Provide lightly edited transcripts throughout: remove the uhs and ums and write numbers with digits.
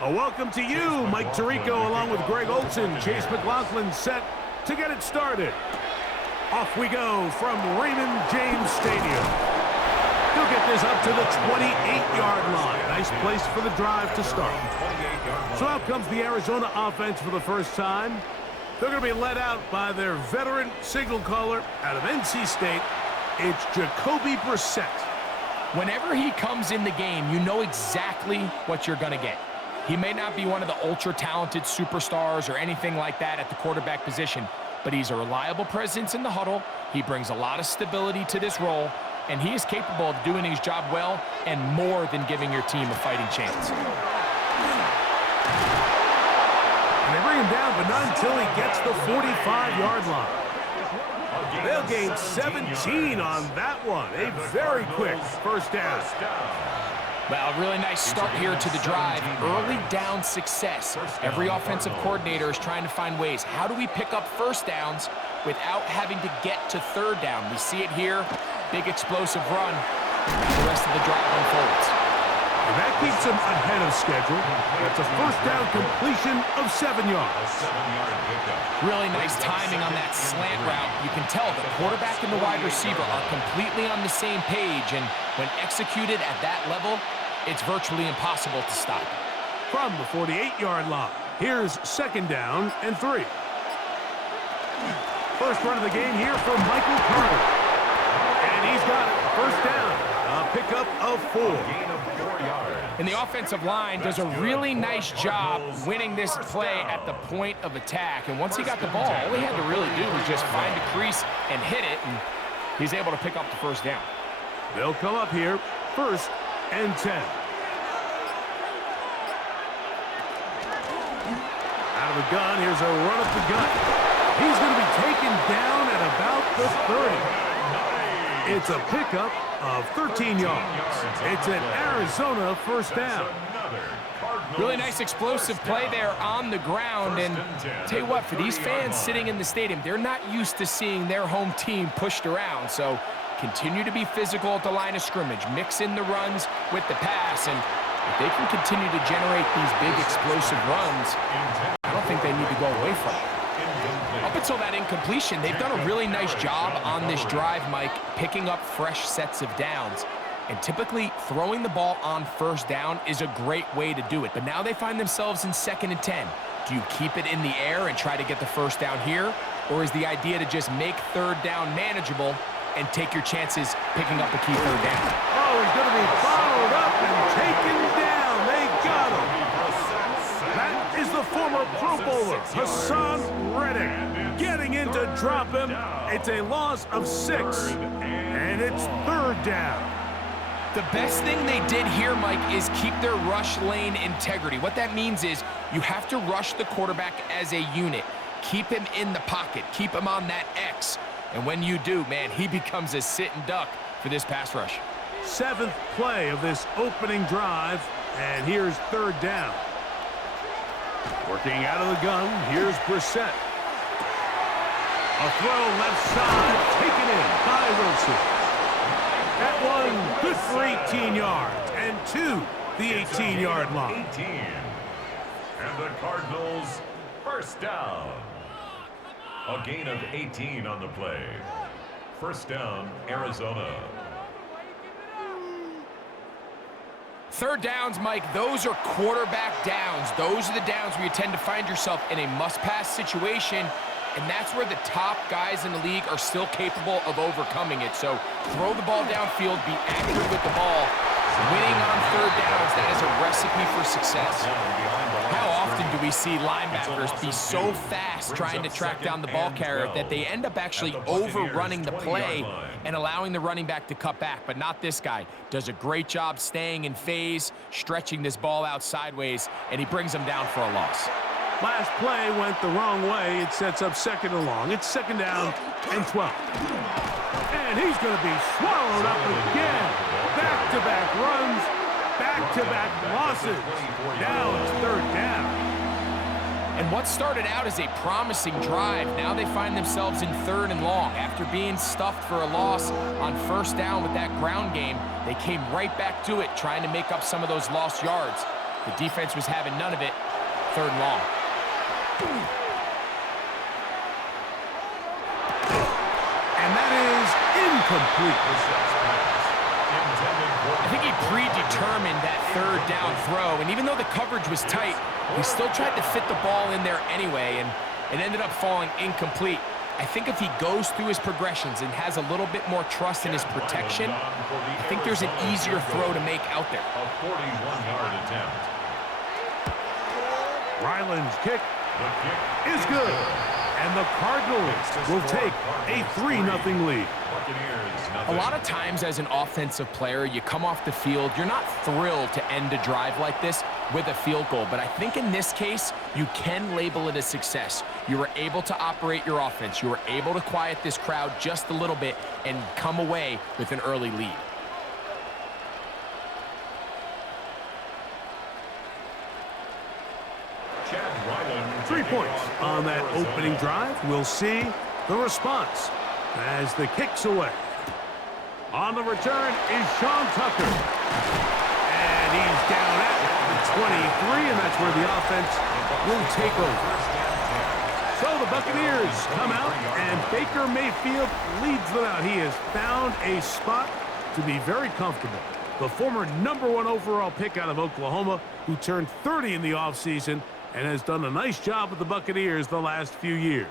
Welcome to you, Mike Tirico, along with Greg Olson. Chase McLaughlin set to get it started. Off we go from Raymond James Stadium. He'll get this up to the 28-yard line. Nice place for the drive to start. So out comes the Arizona offense for the first time. They're going to be led out by their veteran signal caller out of NC State. It's Jacoby Brissett. Whenever he comes in the game, you know exactly what you're going to get. He may not be one of the ultra-talented superstars or anything like that at the quarterback position, but he's a reliable presence in the huddle. He brings a lot of stability to this role, and he is capable of doing his job well and more than giving your team a fighting chance. And they bring him down, but not until he gets the 45-yard line. They'll gain 17 on that one. A very quick first down. Well, a really nice start here to the drive. Early down success. Every offensive coordinator is trying to find ways. How do we pick up first downs without having to get to third down? We see it here. Big explosive run. The rest of the drive unfolds. And that keeps him ahead of schedule. That's a first down completion of 7 yards. Really nice timing on that slant route. You can tell the quarterback and the wide receiver are completely on the same page, and when executed at that level, it's virtually impossible to stop. From the 48-yard line, here's second down and 3. First run of the game here for Michael Carter. And he's got it. First down. A pickup of 4. And the offensive line does a really nice job winning this play at the point of attack. And once he got the ball, all he had to really do was just find a crease and hit it, and he's able to pick up the first down. They'll come up here, first and 10. Out of the gun, here's a run up the gut. He's going to be taken down at about the 30. It's a pickup of 13 yards. It's an Arizona first down. Really nice explosive play there on the ground. And tell you what, for these fans sitting in the stadium, they're not used to seeing their home team pushed around. So continue to be physical at the line of scrimmage. Mix in the runs with the pass. And if they can continue to generate these big explosive runs, I don't think they need to go away from it. Up until that incompletion, they've done a really nice job on this drive, Mike, picking up fresh sets of downs. And typically, throwing the ball on first down is a great way to do it. But now they find themselves in 2nd and 10. Do you keep it in the air and try to get the first down here? Or is the idea to just make third down manageable and take your chances picking up a key third down? Oh, he's going to be followed up and taken down. They got him. That is the former Pro Bowler, Hassan Reddick, getting in to drop him. It's a loss of 6, and it's third down. The best thing they did here, Mike, is keep their rush lane integrity. What that means is you have to rush the quarterback as a unit. Keep him in the pocket. Keep him on that X. And when you do, man, he becomes a sitting duck for this pass rush. 7th play of this opening drive, and here's third down. Working out of the gun, here's Brissett. A throw left side, taken in by Wilson. That one good for 18 yards, and to the 18-yard line. 18. And the Cardinals first down. A gain of 18 on the play. First down, Arizona. Third downs, Mike, those are quarterback downs. Those are the downs where you tend to find yourself in a must-pass situation, and that's where the top guys in the league are still capable of overcoming it. So throw the ball downfield, be accurate with the ball. Winning on third downs, that is a recipe for success. How often do we see linebackers be so fast trying to track down the ball carrier that they end up actually overrunning the play and allowing the running back to cut back? But not this guy. Does a great job staying in phase, stretching this ball out sideways, and he brings them down for a loss. Last play went the wrong way. It sets up second and long. It's second down and 12. And he's going to be swallowed up again. Back-to-back runs, back-to-back losses. Now it's third down. And what started out as a promising drive, now they find themselves in 3rd and long. After being stuffed for a loss on first down with that ground game, they came right back to it, trying to make up some of those lost yards. The defense was having none of it. 3rd and long. And that is incomplete. I think he predetermined that 3rd down throw, and even though the coverage was tight, he still tried to fit the ball in there anyway, and it ended up falling incomplete. I think if he goes through his progressions and has a little bit more trust in his protection, I think there's an easier throw to make out there. A 41-yard attempt. Ryland's kick is good. And the Cardinals will take a 3-0 lead. A lot of times as an offensive player, you come off the field, you're not thrilled to end a drive like this with a field goal. But I think in this case, you can label it a success. You were able to operate your offense. You were able to quiet this crowd just a little bit and come away with an early lead. 3 points on that opening drive. We'll see the response as the kick's away. On the return is Sean Tucker. And he's down at the 23, and that's where the offense will take over. So the Buccaneers come out, and Baker Mayfield leads them out. He has found a spot to be very comfortable. The former #1 overall pick out of Oklahoma, who turned 30 in the offseason, and has done a nice job with the Buccaneers the last few years.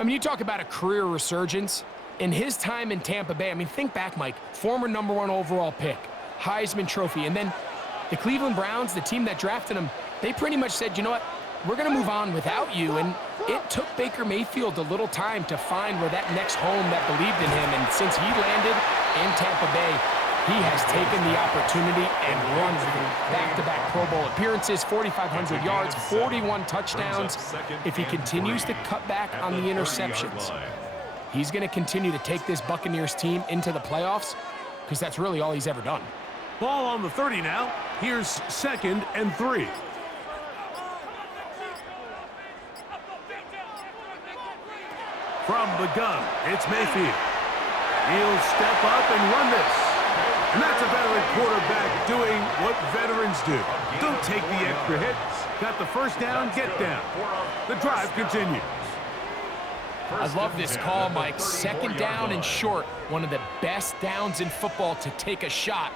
I mean, you talk about a career resurgence. In his time in Tampa Bay, I mean, think back, Mike, former #1 overall pick, Heisman Trophy, and then the Cleveland Browns, the team that drafted him, they pretty much said, you know what, we're going to move on without you, and it took Baker Mayfield a little time to find where that next home that believed in him, and since he landed in Tampa Bay, he has taken the opportunity and run with it. Back-to-back Pro Bowl appearances, 4,500 yards, 41 touchdowns. If he continues to cut back on the interceptions, he's going to continue to take this Buccaneers team into the playoffs because that's really all he's ever done. Ball on the 30 now. Here's 2nd and 3. From the gun, it's Mayfield. He'll step up and run this. And that's a veteran quarterback doing what veterans do. Don't take the extra hit. Got the first down, get down. The drive continues. I love this call, Mike. 2nd down and short. One of the best downs in football to take a shot.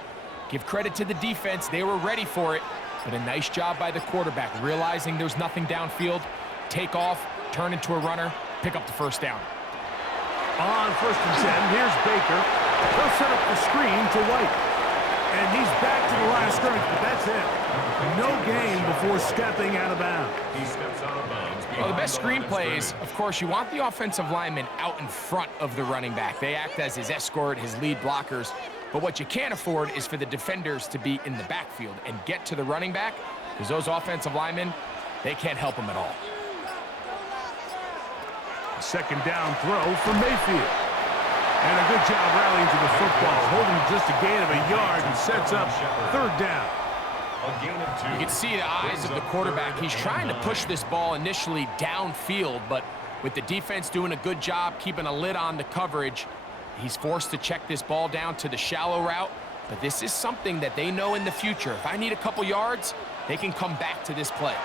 Give credit to the defense. They were ready for it. But a nice job by the quarterback, realizing there's nothing downfield. Take off, turn into a runner, pick up the 1st down. On 1st and 10, here's Baker. They'll set up the screen to White. And he's back to the line of scrimmage, but that's it. No gain before stepping out of bounds. He steps out of bounds. Well, the best screen plays, of course, you want the offensive lineman out in front of the running back. They act as his escort, his lead blockers. But what you can't afford is for the defenders to be in the backfield and get to the running back, because those offensive linemen, they can't help him at all. 2nd down throw for Mayfield. And a good job rallying to the football, holding just a gain of a yard and sets up 3rd down. You can see the eyes of the quarterback. He's trying to push this ball initially downfield, but with the defense doing a good job keeping a lid on the coverage, he's forced to check this ball down to the shallow route. But this is something that they know in the future. If I need a couple yards, they can come back to this play.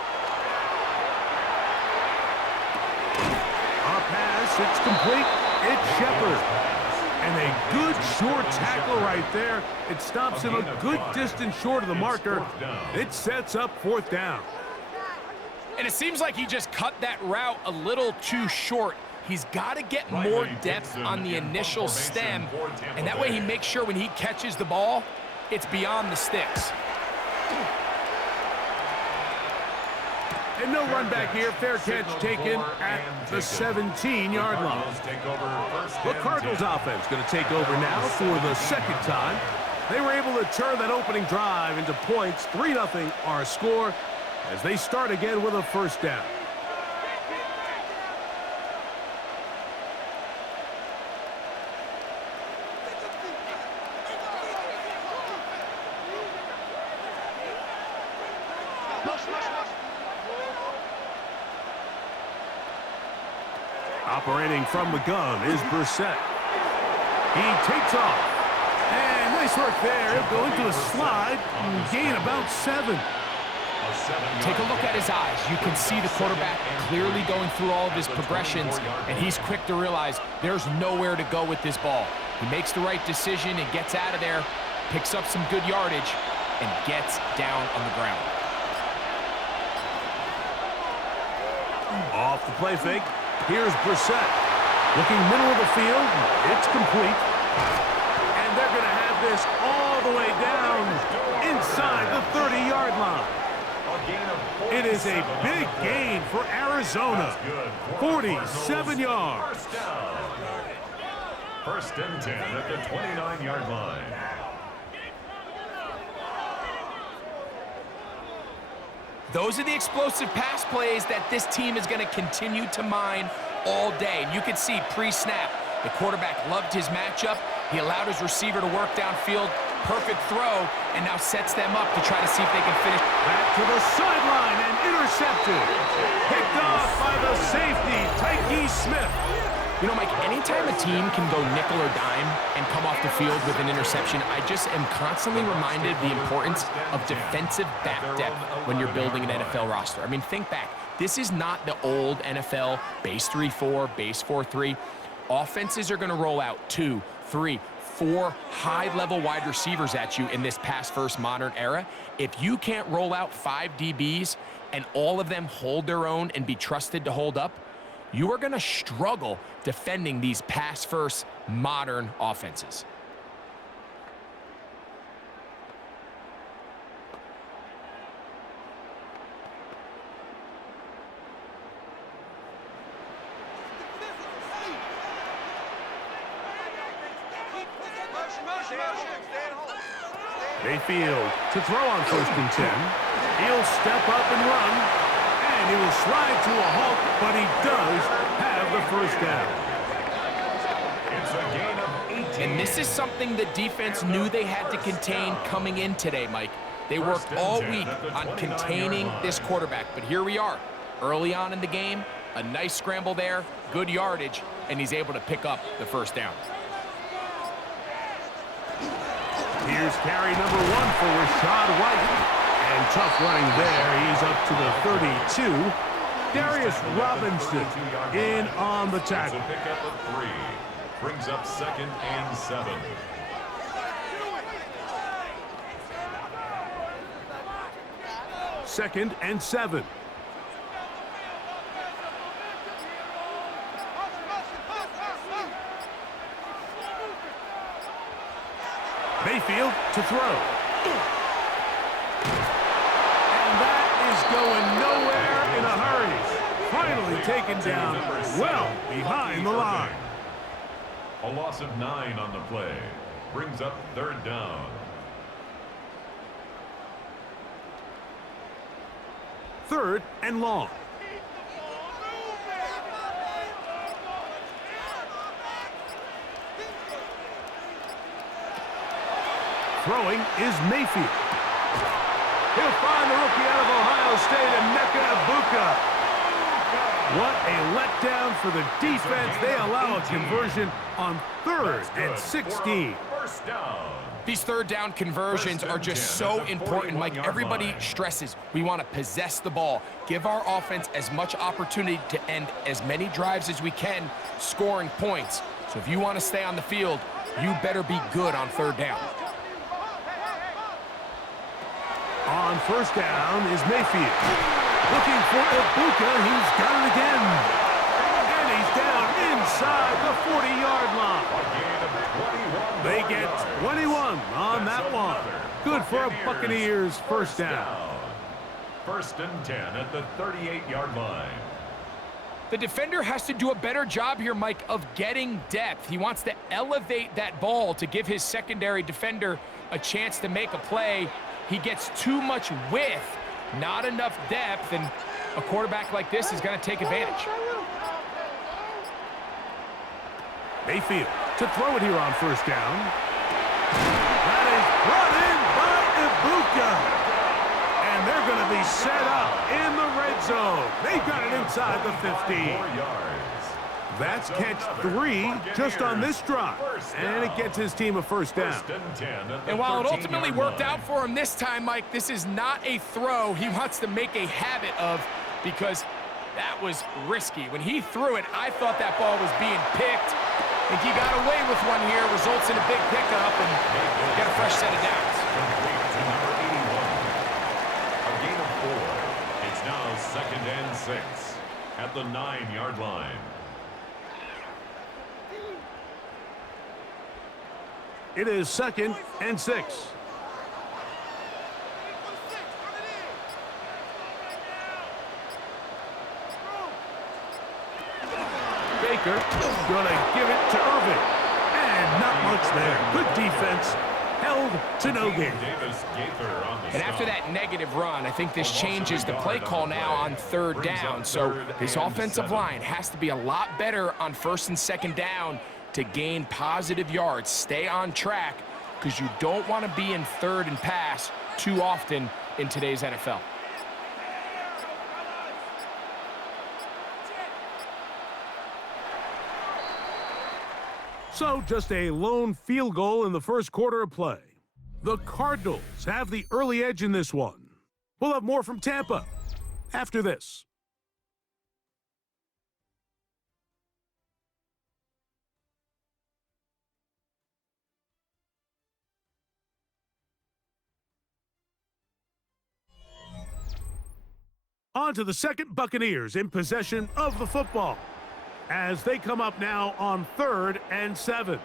A pass, it's complete. It's Shepard. And a good short tackle right there. It stops him a good distance short of the marker. It sets up 4th down. And it seems like he just cut that route a little too short. He's got to get more depth on the initial stem, and that way he makes sure when he catches the ball, it's beyond the sticks. And no run back here. Fair catch taken at the 17-yard line. The Cardinals offense going to take over now for the 2nd time. They were able to turn that opening drive into points. 3-0 our score as they start again with a 1st down. Operating from the gun is Brissett. He takes off. And nice work there. He'll go into a slide and gain about 7. Take a look at his eyes. You can see the quarterback clearly going through all of his progressions, and he's quick to realize there's nowhere to go with this ball. He makes the right decision and gets out of there, picks up some good yardage, and gets down on the ground. Off the play fake. Here's Brissett. Looking middle of the field. It's complete. And they're going to have this all the way down inside the 30-yard line. It is a big gain for Arizona. 47 yards. First and 10 at the 29-yard line. Those are the explosive pass plays that this team is going to continue to mine all day. And you can see pre-snap, the quarterback loved his matchup. He allowed his receiver to work downfield. Perfect throw, and now sets them up to try to see if they can finish. Back to the sideline and intercepted. Picked off by the safety, Tyke Smith. You know, Mike, anytime a team can go nickel or dime and come off the field with an interception, I just am constantly reminded of the importance of defensive back depth when you're building an NFL roster. I mean, think back. This is not the old NFL base 3-4, base 4-3. Offenses are going to roll out 2, 3, 4 high-level wide receivers at you in this pass-first modern era. If you can't roll out 5 DBs and all of them hold their own and be trusted to hold up, you are going to struggle defending these pass-first modern offenses. Mayfield to throw on first and 10. He'll step up and run. And he will slide to a halt, but he does have the first down. It's a gain of 18. And this is something the defense knew they had to contain coming in today, Mike. They worked all week on containing this quarterback, but here we are. Early on in the game, a nice scramble there, good yardage, and he's able to pick up the first down. Here's carry number 1 for Rashad White. And tough running there. He's up to the 32. Darius Robinson in on the tackle. Pick up a 3. Brings up 2nd and 7. Second and 7. Mayfield to throw. Going nowhere in a hurry. Finally taken down well behind the line. A loss of 9 on the play. Brings up 3rd down. 3rd and long. Throwing is Mayfield. He'll find the rookie out of Ohio State, Emeka Egbuka. What a letdown for the defense. They allow a conversion on 3rd and 16. First down. These 3rd down conversions are just so important. Like everybody stresses, we want to possess the ball, give our offense as much opportunity to end as many drives as we can, scoring points. So if you want to stay on the field, you better be good on 3rd down. On first down is Mayfield. Looking for Egbuka. He's got it again. And he's down inside the 40-yard line. They get 21 on that one. Good for a Buccaneers first down. 1st and 10 at the 38-yard line. The defender has to do a better job here, Mike, of getting depth. He wants to elevate that ball to give his secondary defender a chance to make a play. He gets too much width, not enough depth, and a quarterback like this is going to take advantage. Mayfield to throw it here on first down. That is brought in by Egbuka. And they're going to be set up in the red zone. They got it inside the 50. 4 yards. That's catch 3 just on this drive. And it gets his team a first down. And while it ultimately worked out for him this time, Mike, this is not a throw he wants to make a habit of, because that was risky. When he threw it, I thought that ball was being picked. I think he got away with one here, results in a big pickup, and get a fresh set of downs. A gain of 4. It's now 2nd and 6 at the 9-yard line. It is 2nd and 6. Baker gonna give it to Irving. And not much there. Good defense. Held to no gain. And after that negative run, I think this changes the play call now on 3rd down. So this offensive line has to be a lot better on 1st and 2nd down to gain positive yards. Stay on track, because you don't want to be in 3rd and pass too often in today's NFL. So just a lone field goal in the first quarter of play. The Cardinals have the early edge in this one. We'll have more from Tampa after this. On to the second, Buccaneers in possession of the football as they come up now on 3rd and 7.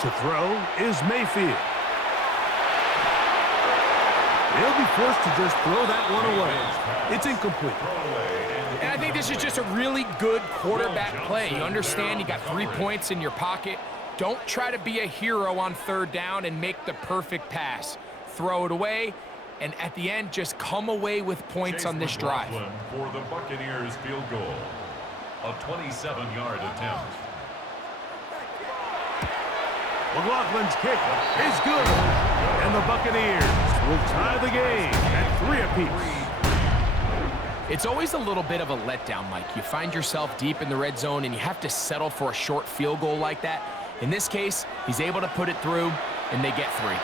To throw is Mayfield. He'll be forced to just throw that one away. It's incomplete. And I think this is just a really good quarterback play. You understand you got 3 points in your pocket. Don't try to be a hero on 3rd down and make the perfect pass. Throw it away, and at the end, just come away with points on this drive. For the Buccaneers field goal. A 27-yard attempt. McLaughlin's kick is good. And the Buccaneers will tie the game at 3 apiece. It's always a little bit of a letdown, Mike. You find yourself deep in the red zone and you have to settle for a short field goal like that. In this case, he's able to put it through, and they get 3.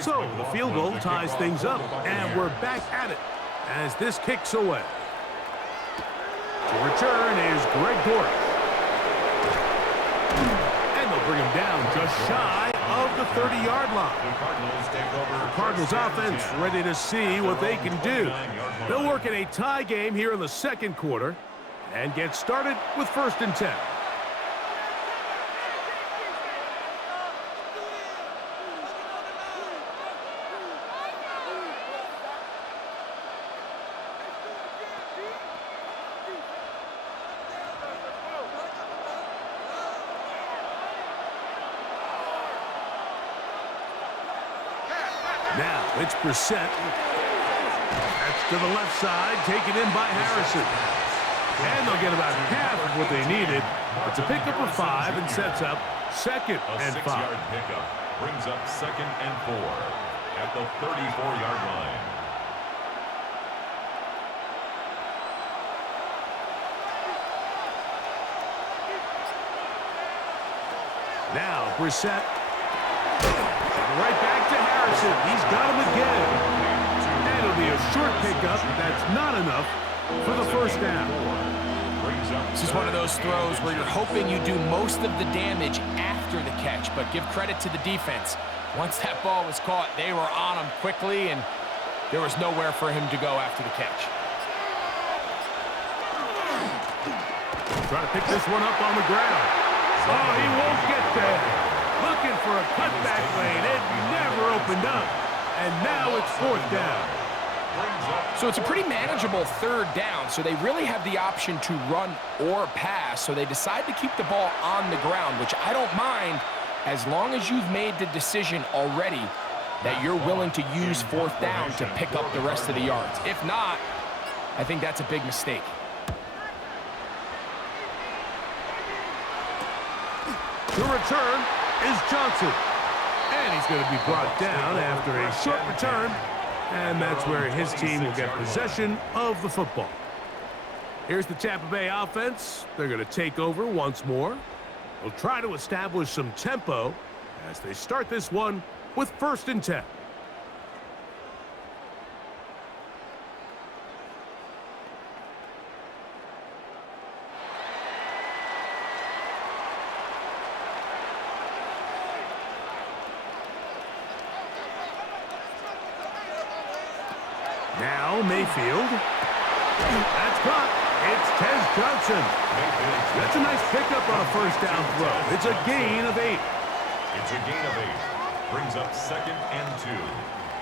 So the field goal ties things up, and we're back at it as this kicks away. To return is Greg Dortch. And they'll bring him down just shy of the 30-yard line. The Cardinals offense ready to see what they can do. They'll work in a tie game here in the second quarter and get started with 1st and 10. Now it's Brissett. That's to the left side, taken in by Harrison. And they'll get about half of what they needed. It's a pickup of 5 and sets up 2nd and 5. A 6-yard pickup brings up 2nd and 4 at the 34-yard line. Now Brissett. Right back to Harrison. He's got him again. And it'll be a short pickup. That's not enough for the first down. This is one of those throws where you're hoping you do most of the damage after the catch, but give credit to the defense. Once that ball was caught, they were on him quickly, and there was nowhere for him to go after the catch. Try to pick this one up on the ground. Oh, he won't get there. Looking for a cutback lane. It never opened up. And now it's 4th down. So it's a pretty manageable 3rd down, so they really have the option to run or pass, so they decide to keep the ball on the ground, which I don't mind as long as you've made the decision already that you're willing to use 4th down to pick up the rest of the yards. If not, I think that's a big mistake. The return is Johnson. And he's going to be brought down after a short return. And that's where his team will get possession of the football. Here's the Tampa Bay offense. They're going to take over once more. They'll try to establish some tempo as they start this one with 1st and 10. Now Mayfield. That's caught. It's Tez Johnson. That's a nice pickup on a 1st down throw. It's a gain of 8. It's a gain of 8. Brings up 2nd and 2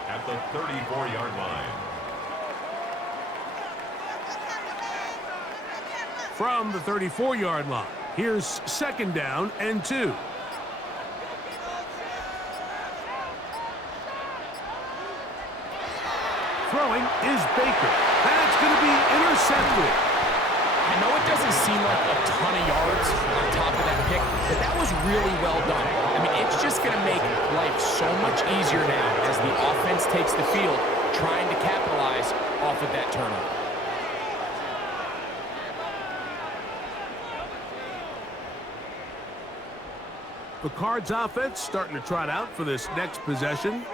at the 34-yard line. From the 34-yard line, here's 2nd down and 2. Throwing is Baker. That's going to be intercepted. I know it doesn't seem like a ton of yards on top of that pick, but that was really well done. I mean, it's just going to make life so much easier now as the offense takes the field, trying to capitalize off of that turnover. The Cards offense starting to trot out for this next possession.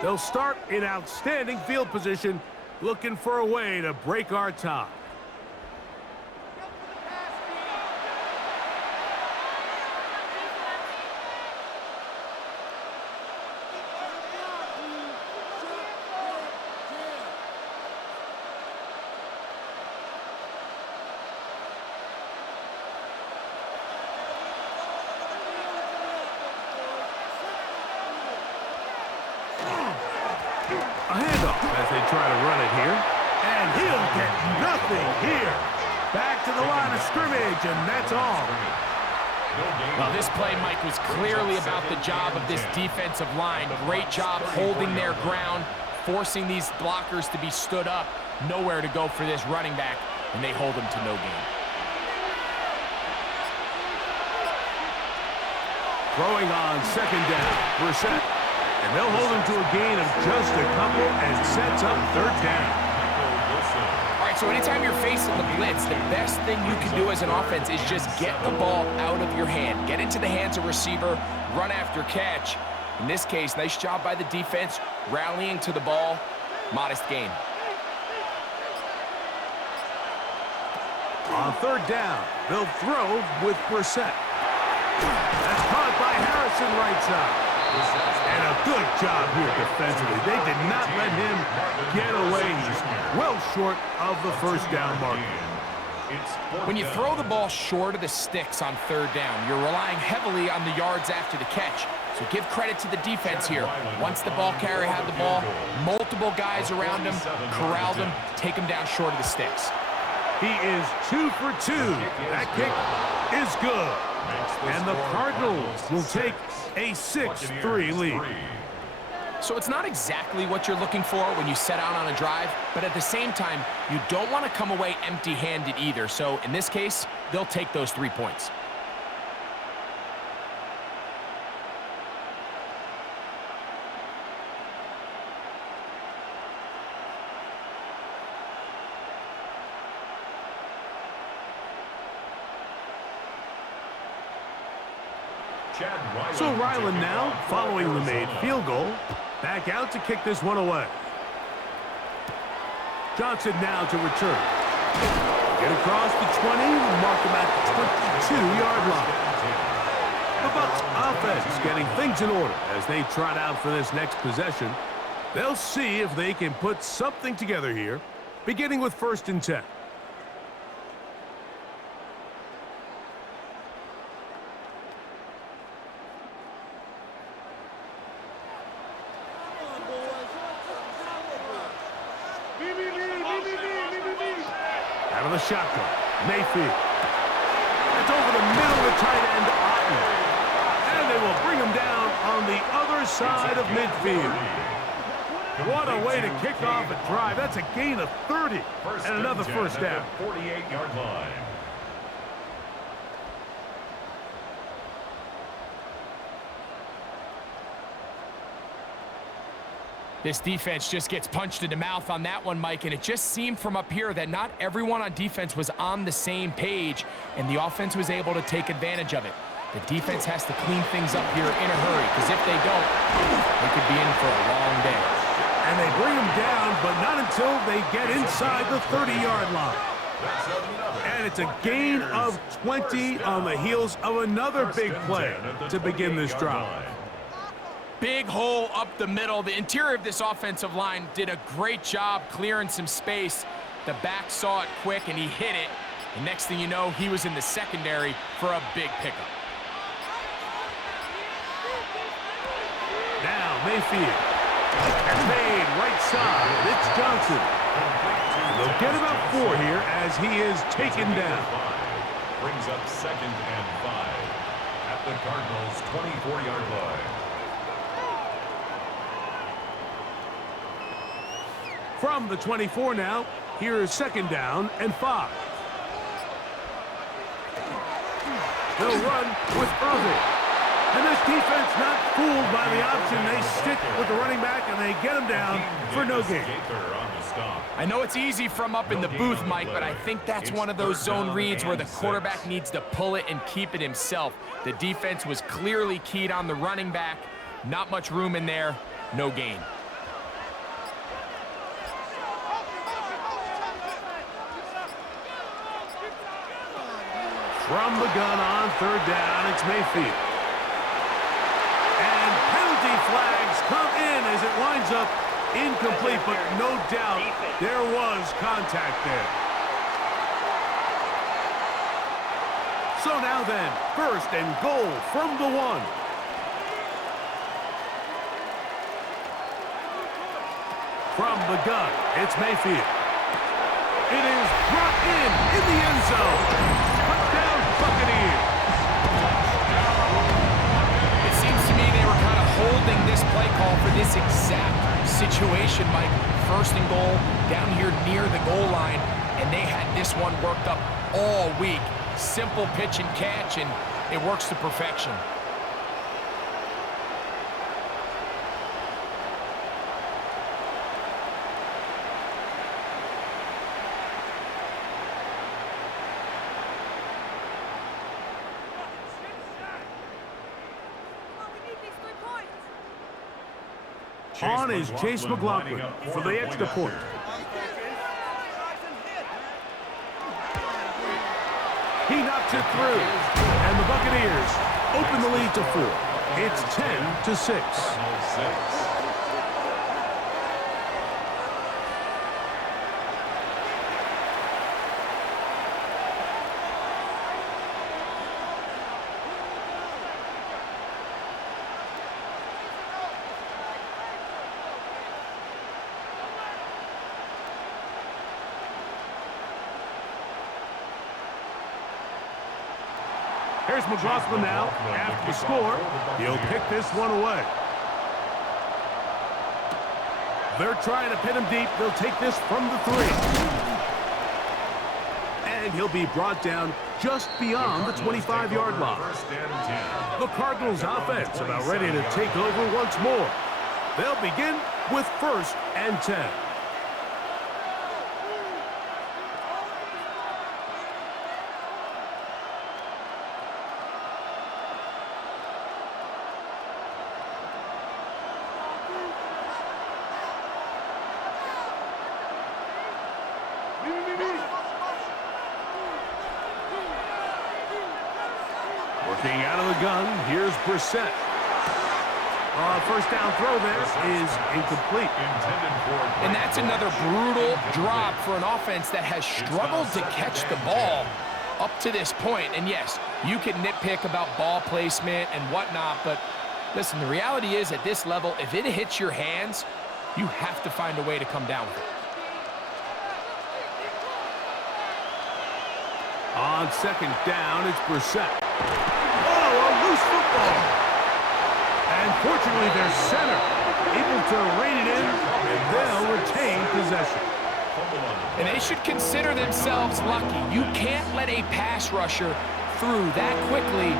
They'll start in outstanding field position, looking for a way to break our tie. A handoff as they try to run it here. And he'll get nothing here. Back to the line of scrimmage, and that's all. Well, this play, Mike, was clearly about the job of this defensive line. Great job holding their ground, forcing these blockers to be stood up. Nowhere to go for this running back, and they hold him to no gain. Throwing on 2nd down, Brissett. And they'll hold him to a gain of just a couple and sets up 3rd down. All right, so anytime you're facing the blitz, the best thing you can do as an offense is just get the ball out of your hand. Get into the hands of receiver, run after catch. In this case, nice job by the defense, rallying to the ball. Modest gain. On 3rd down, they'll throw with Brissett. That's caught by Harrison right side. And a good job here defensively. They did not let him get away. He's well short of the 1st down marker. When you throw the ball short of the sticks on 3rd down, you're relying heavily on the yards after the catch. So give credit to the defense here. Once the ball carrier had the ball, multiple guys around him, corralled him, take him down short of the sticks. He is 2 for 2. That kick is good. And the Cardinals will take a 6-3 lead. So it's not exactly what you're looking for when you set out on a drive, but at the same time, you don't want to come away empty-handed either. So in this case, they'll take those 3 points. So Ryland now, following the made field goal, back out to kick this one away. Johnson now to return. Get across the 20, mark him at the 22-yard line. The Bucs offense getting things in order as they trot out for this next possession. They'll see if they can put something together here, beginning with 1st and 10. Out of the shotgun, Mayfield. It's over the middle of the tight end, Otten. And they will bring him down on the other side of midfield. What a way to kick off a drive. That's a gain of 30 and another first down. 48-yard line. This defense just gets punched in the mouth on that one, Mike, and it just seemed from up here that not everyone on defense was on the same page, and the offense was able to take advantage of it. The defense has to clean things up here in a hurry, because if they don't, they could be in for a long day. And they bring him down, but not until they get inside the 30-yard line. And it's a gain of 20 on the heels of another big play to begin this drive. Big hole up the middle. The interior of this offensive line did a great job clearing some space. The back saw it quick, and he hit it. And next thing you know, he was in the secondary for a big pickup. Now Mayfield. And made right side. It's Johnson. They'll get about 4 here as he is taken down. Brings up 2nd and 5 at the Cardinals' 24-yard line. From the 24 now, here is 2nd down and 5. They'll run with Irving. And this defense not fooled by the option. They stick with the running back, and they get him down for no gain. I know it's easy from up in the booth, Mike, but I think that's one of those zone reads where the quarterback needs to pull it and keep it himself. The defense was clearly keyed on the running back. Not much room in there. No gain. From the gun on 3rd down, it's Mayfield. And penalty flags come in as it winds up incomplete, but no doubt there was contact there. So now then, 1st and goal from the 1. From the gun, it's Mayfield. It is brought in the end zone. Touchdown, Buccaneers. It seems to me they were kind of holding this play call for this exact situation, Mike. 1st and goal down here near the goal line, and they had this one worked up all week. Simple pitch and catch, and it works to perfection. On is Chase McLaughlin for the extra point. He knocks it through, and the Buccaneers open the lead to 4. It's 10-6. Here's McLaughlin now. After the score, he'll pick this one away. They're trying to pin him deep. They'll take this from the 3. And he'll be brought down just beyond the 25-yard line. The Cardinals offense about ready to take over once more. They'll begin with 1st and 10. Working out of the gun, here's Brissett. 1st down throw there is incomplete. And that's another brutal drop for an offense that has struggled to catch the ball up to this point. And yes, you can nitpick about ball placement and whatnot, but listen, the reality is at this level, if it hits your hands, you have to find a way to come down with it. On second down, it's Brissett. Oh, a loose football. And fortunately, their center able to rein it in, and they'll retain possession. And they should consider themselves lucky. You can't let a pass rusher through that quickly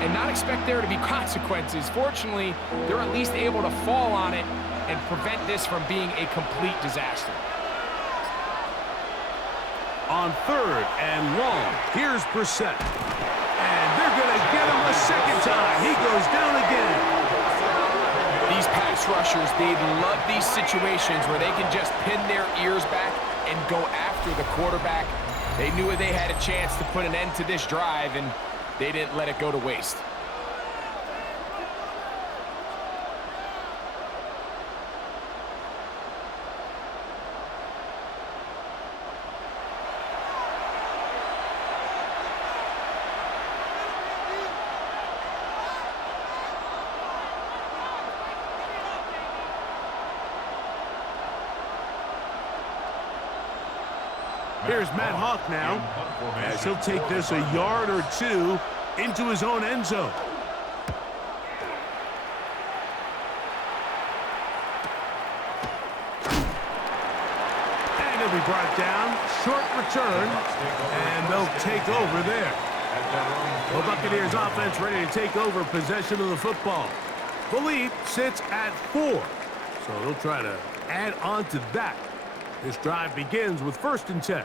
and not expect there to be consequences. Fortunately, they're at least able to fall on it and prevent this from being a complete disaster. On third and long, here's Brissett. And they're going to get him a second time. He goes down again. These pass rushers, they love these situations where they can just pin their ears back and go after the quarterback. They knew they had a chance to put an end to this drive, and they didn't let it go to waste. Here's Matt Hawk now, as he'll take this a yard or two into his own end zone. And he'll be brought down. Short return, and they'll take over there. The Buccaneers offense ready to take over possession of the football. The lead sits at 4, so they'll try to add on to that. This drive begins with 1st and 10.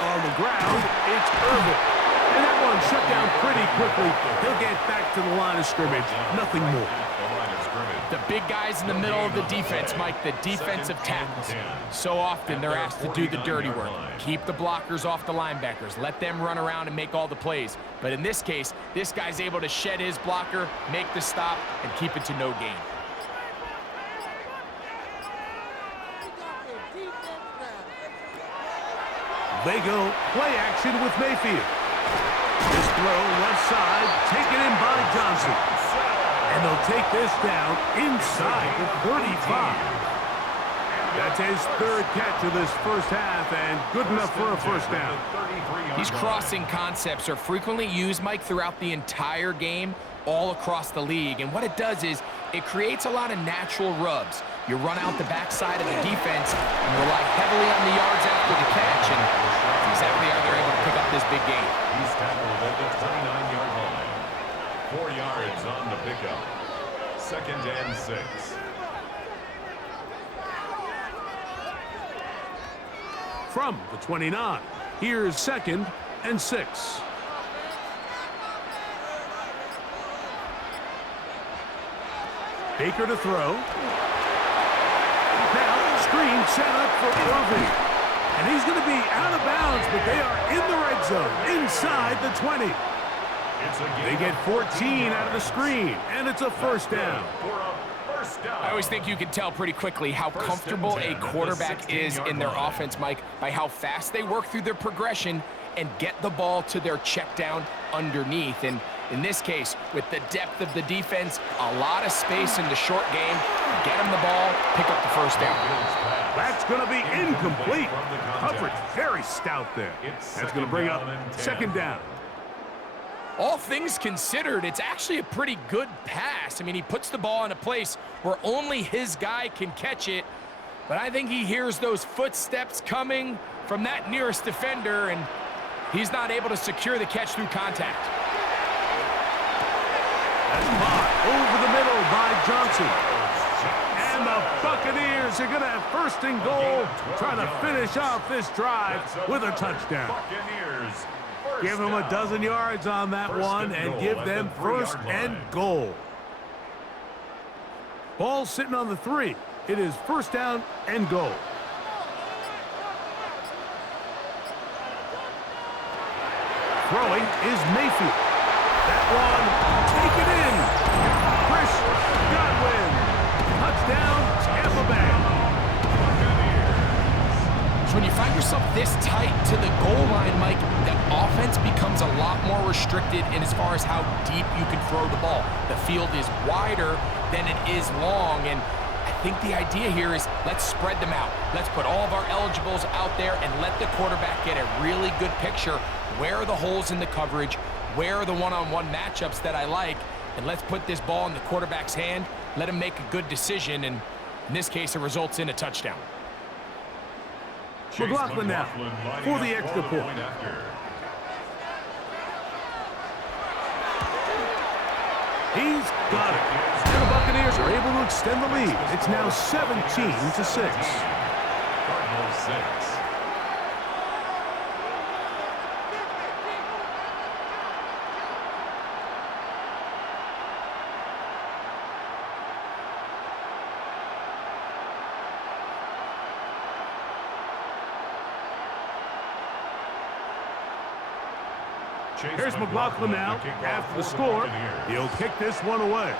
On the ground, it's Irvin. And that one shut down pretty quickly. He'll get back to the line of scrimmage. Nothing more. The big guys in the middle of the defense, Mike, the defensive tackles. So often they're asked to do the dirty work. Keep the blockers off the linebackers. Let them run around and make all the plays. But in this case, this guy's able to shed his blocker, make the stop, and keep it to no gain. They go play action with Mayfield. This throw left side, taken in by Johnson. And they'll take this down inside the 35. That's his 3rd catch of this first half, and good enough for a first down. These crossing concepts are frequently used, Mike, throughout the entire game, all across the league. And what it does is it creates a lot of natural rubs. You run out the backside of the defense and rely heavily on the yards after the catch, and that's exactly how they're able to pick up this big game. He's tackled at the 29-yard line. 4 yards on the pickup. 2nd and 6. From the 29, here's 2nd and 6. Baker to throw. Now, screen set up for Irving. And he's going to be out of bounds, but they are in the red zone, inside the 20. They get 14 out of the screen, and it's a first down. I always think you can tell pretty quickly how comfortable a quarterback is in their offense, Mike, by how fast they work through their progression and get the ball to their check down underneath. And in this case, with the depth of the defense, a lot of space in the short game, get them the ball, pick up the first down. That's going to be incomplete. Coverage very stout there. That's going to bring up 2nd down. All things considered, it's actually a pretty good pass. I mean, he puts the ball in a place where only his guy can catch it, but I think he hears those footsteps coming from that nearest defender, and he's not able to secure the catch through contact. That's caught over the middle by Johnson. And the Buccaneers are going to have 1st and goal, trying to finish off this drive with a touchdown. Give them a dozen yards on that one and give them 1st and goal. Ball sitting on the 3. It is 1st down and goal. Throwing is Mayfield. That one taken in. Chris Godwin. Touchdown, Tampa Bay. when you find yourself this tight to the goal line, Mike, the offense becomes a lot more restricted in as far as how deep you can throw the ball. The field is wider than it is long, and I think the idea here is let's spread them out. Let's put all of our eligibles out there and let the quarterback get a really good picture. Where are the holes in the coverage? Where are the one-on-one matchups that I like? And let's put this ball in the quarterback's hand, let him make a good decision, and in this case, it results in a touchdown. McLaughlin now for the extra point. He's got it. And the Buccaneers are able to extend the lead. It's now 17-6. Cardinals 6. Here's McLaughlin now. After the score, he'll kick this one away.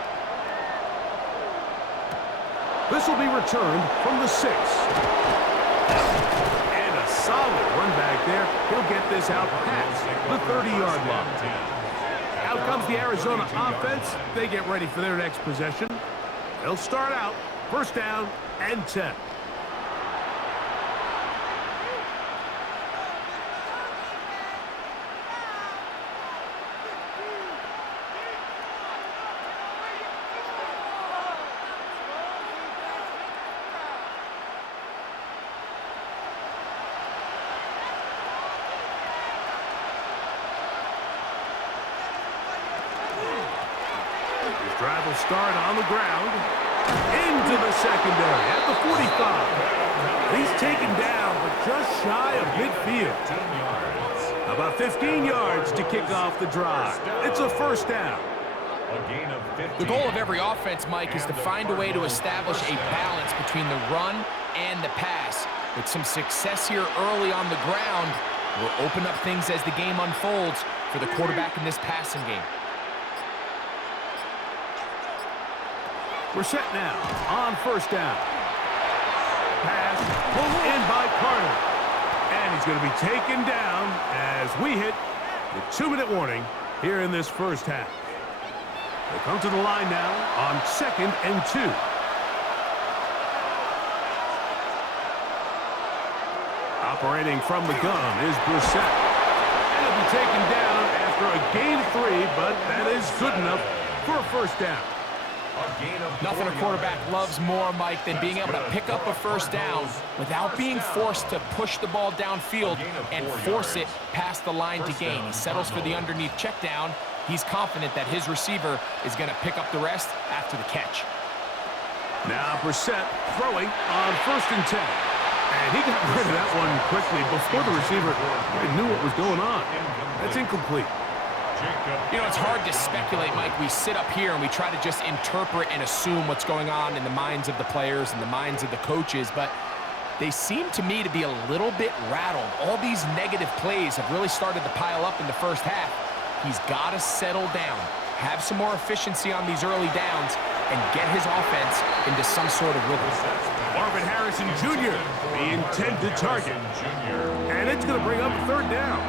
This will be returned from the 6. And a solid run back there. He'll get this out past the 30-yard line. Out comes the Arizona offense. They get ready for their next possession. They'll start out first down and 10. Drive will start on the ground. Into the secondary at the 45. He's taken down, but just shy of midfield. About 15 yards to kick off the drive. It's a first down. The goal of every offense, Mike, is to find a way to establish a balance between the run and the pass. With some success here early on the ground, will open up things as the game unfolds for the quarterback in this passing game. We're set now on first down. Pass pulled in by Carter. And he's going to be taken down as we hit the 2-minute warning here in this first half. They come to the line now on 2nd and 2. Operating from the gun is Brissett. And he'll be taken down after a gain of 3, but that is good enough for a first down. Nothing a quarterback loves more, Mike, than being able to pick up a first down without being forced to push the ball downfield and force it past the line to gain. He settles for the underneath check down. He's confident that his receiver is going to pick up the rest after the catch. Now Brissett throwing on 1st and 10. And he got rid of that one quickly before the receiver even knew what was going on. That's incomplete. You know, it's hard to speculate, Mike. We sit up here and we try to just interpret and assume what's going on in the minds of the players and the minds of the coaches, but they seem to me to be a little bit rattled. All these negative plays have really started to pile up in the first half. He's got to settle down, have some more efficiency on these early downs, and get his offense into some sort of rhythm. Marvin Harrison Jr., the intended target. And it's going to bring up a 3rd down.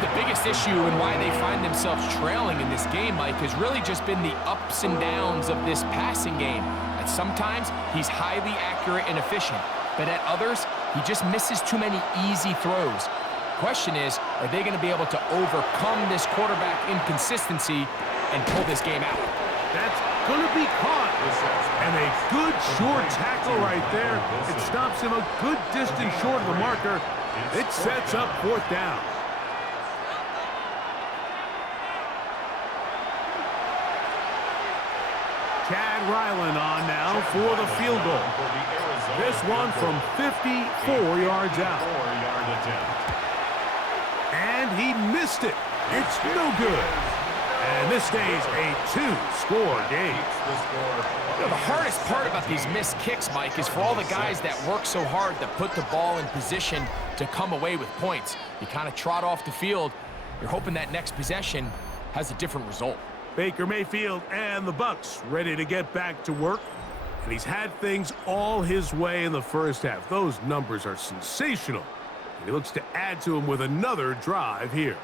The biggest issue and why they find themselves trailing in this game, Mike, has really just been the ups and downs of this passing game. At sometimes, he's highly accurate and efficient, but at others, he just misses too many easy throws. Question is, are they going to be able to overcome this quarterback inconsistency and pull this game out? That's going to be caught. And a good short tackle right there. It stops him a good distance short of the marker. It sets up 4th down. Chad Ryland on now for the field goal. This one from 54 yards out. And he missed it. It's no good. And this stays a 2-score game. You know, the hardest part about these missed kicks, Mike, is for all the guys that work so hard to put the ball in position to come away with points. You kind of trot off the field. You're hoping that next possession has a different result. Baker Mayfield and the Bucs ready to get back to work. And he's had things all his way in the first half. Those numbers are sensational. And he looks to add to them with another drive here.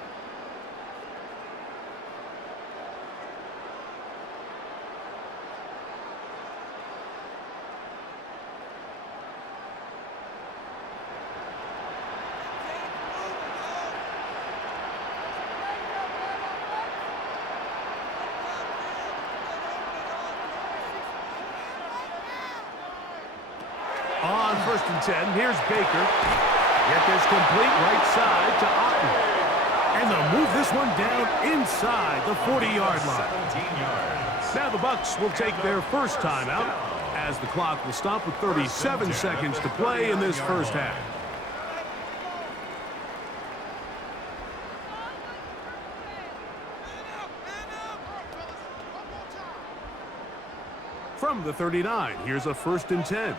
On 1st and 10, here's Baker. Get this complete right side to Otten. And they'll move this one down inside the 40-yard line. 17 yards. Now the Bucs will take their first timeout as the clock will stop with 37 seconds to play in this first half. From the 39, here's a 1st and 10.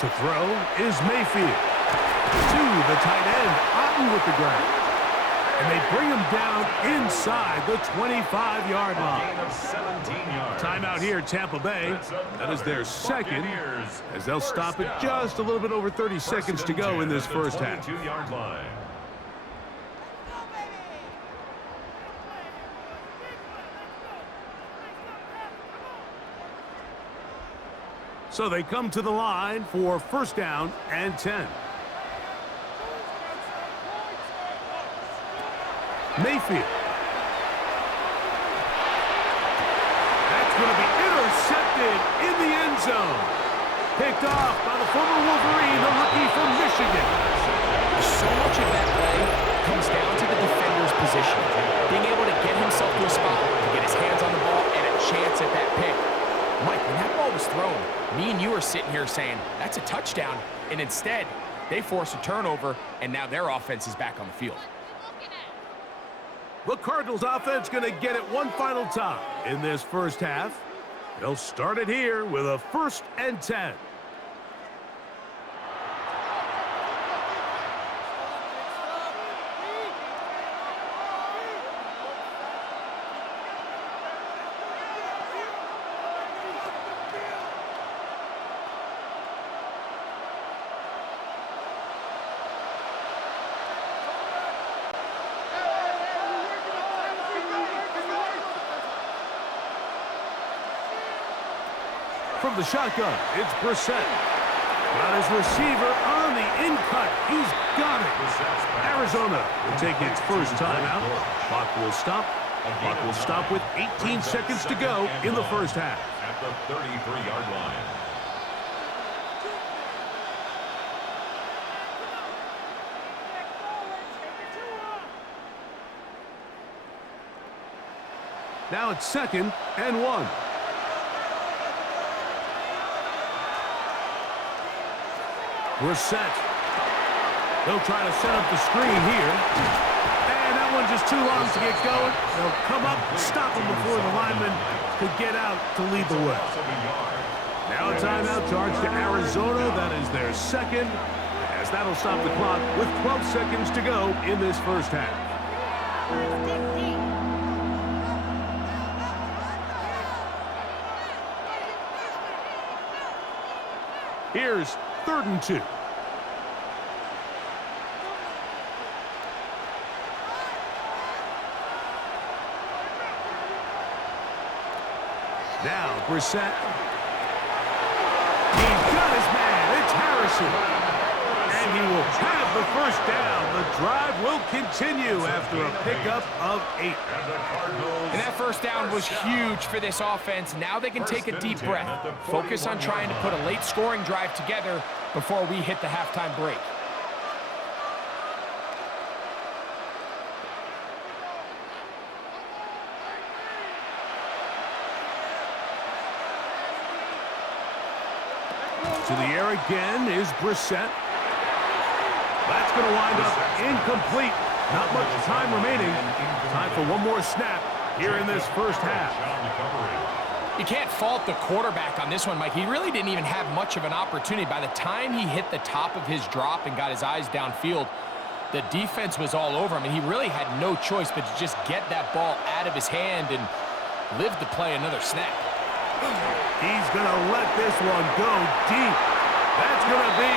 To throw is Mayfield. To the tight end, Otten with the grab. And they bring him down inside the 25-yard line. Gain of 17 yards. Timeout here, Tampa Bay. That is their second, as they'll stop it just a little bit over 30 seconds to go in this first half. 22-yard line. So they come to the line for 1st down and 10. Mayfield. That's going to be intercepted in the end zone. Picked off by the former Wolverine, the rookie from Michigan. So much of that play comes down to the defender's position. Being able to get himself to a spot, to get his hands on the ball, and a chance at that pick. Mike, when that ball was thrown, me and you are sitting here saying, that's a touchdown. And instead, they force a turnover, and now their offense is back on the field. The Cardinals offense going to get it one final time in this first half. They'll start it here with a 1st and 10. From the shotgun, it's Brissett. Got his receiver on the in-cut. He's got it. Arizona will take its first timeout. Clock will stop. Clock will stop with 18 seconds to go in the first half. At the 33-yard line. Now it's 2nd and 1. Brissett. They'll try to set up the screen here. And that one just too long to get going. They'll come up, stop him before the lineman could get out to lead the way. Now a timeout charge to Arizona. That is their second, as that'll stop the clock with 12 seconds to go in this first half. Here's 3rd and 2. Now Brissett. He's got his man. It's Harrison. And he will have the first down. The drive will continue after a pickup of 8. And that first down was huge for this offense. Now they can take a deep breath. Focus on trying to put a late scoring drive together before we hit the halftime break. To the air again is Brissett. That's going to wind up incomplete. Not much time remaining. Time for one more snap here in this first half. You can't fault the quarterback on this one, Mike. He really didn't even have much of an opportunity. By the time he hit the top of his drop and got his eyes downfield, the defense was all over him, and he really had no choice but to just get that ball out of his hand and live to play another snap. He's going to let this one go deep. That's going to be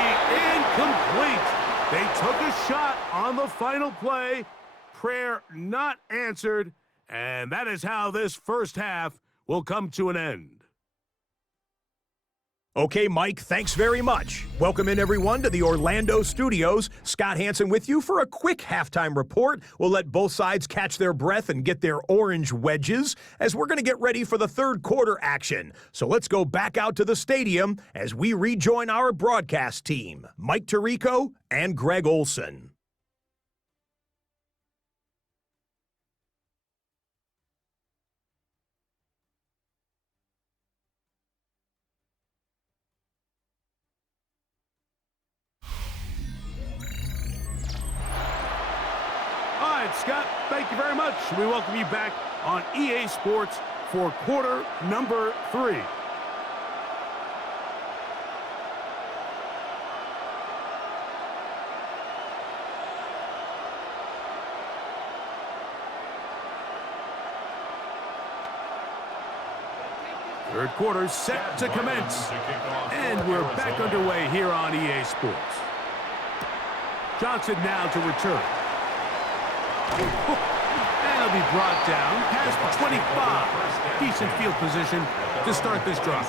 incomplete. They took a shot on the final play. Prayer not answered, and that is how this first half will come to an end. Okay, Mike, thanks very much. Welcome in, everyone, to the Orlando studios. Scott Hansen with you for a quick halftime report. We'll let both sides catch their breath and get their orange wedges as we're going to get ready for the third quarter action. So let's go back out to the stadium as we rejoin our broadcast team, Mike Tirico and Greg Olson. Scott, thank you very much. We welcome you back on EA Sports for quarter number 3. Third quarter set to commence. And we're back underway here on EA Sports. Johnson now to return. And he'll be brought down past 25. Decent field position to start this drive.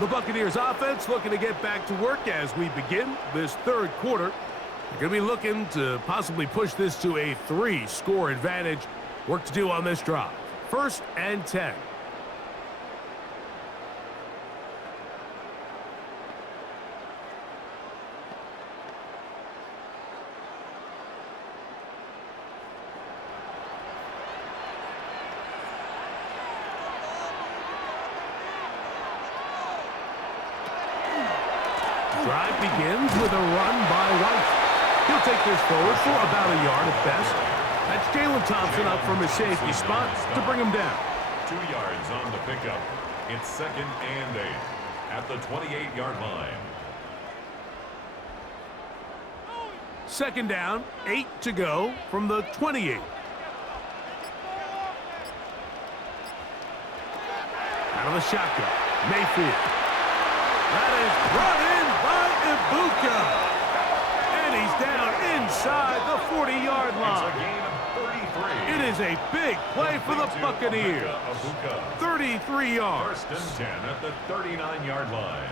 The Buccaneers offense looking to get back to work as we begin this third quarter. They're going to be looking to possibly push this to a 3-score advantage. Work to do on this drive. 1st and 10. Drive begins with a run by White. He'll take this forward for about a yard at best. That's Jalen Thompson up from his safety spot to bring him down. 2 yards on the pickup. It's 2nd and 8 at the 28-yard line. 2nd down, 8 to go from the 28. Out of the shotgun, Mayfield. That is brought in by Ibuka. And he's down inside the 40-yard line. It's a gain of 33. It is a big play for the Buccaneers. 33 yards. 1st and 10 at the 39-yard line.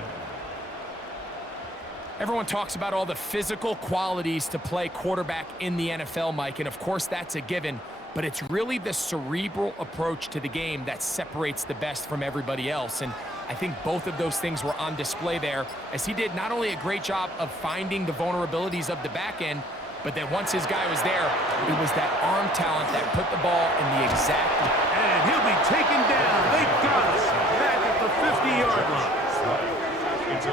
Everyone talks about all the physical qualities to play quarterback in the NFL, Mike, and of course that's a given, but it's really the cerebral approach to the game that separates the best from everybody else, and I think both of those things were on display there, as he did not only a great job of finding the vulnerabilities of the back end, but then once his guy was there, it was that arm talent that put the ball in the exact... And he'll be taken down. They got us back at the 50-yard line.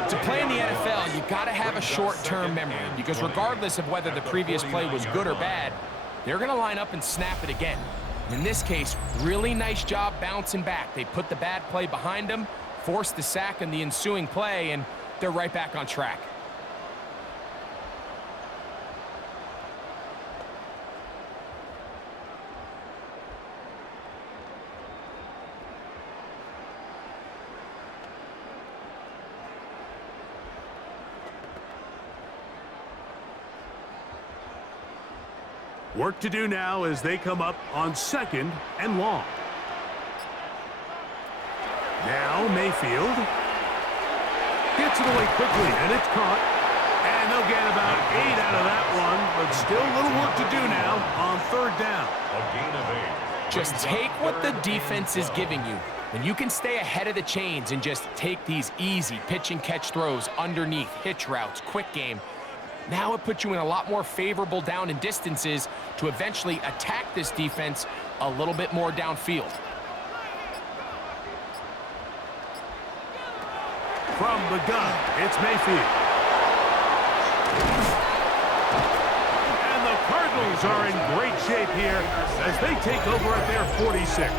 To play in the NFL, you got to have a short-term memory, because regardless of whether the previous play was good or bad, they're going to line up and snap it again. And in this case, really nice job bouncing back. They put the bad play behind them, forced the sack in the ensuing play, and they're right back on track. Work to do now as they come up on 2nd and long. Now Mayfield gets it away quickly, and it's caught. And they'll get about 8 out of that one, but still a little work to do now on 3rd down. A gain of 8. Just take what the defense is giving you, and you can stay ahead of the chains and just take these easy pitch and catch throws underneath, hitch routes, quick game. Now it puts you in a lot more favorable down and distances to eventually attack this defense a little bit more downfield. From the gun, it's Mayfield. And the Cardinals are in great shape here as they take over at their 46.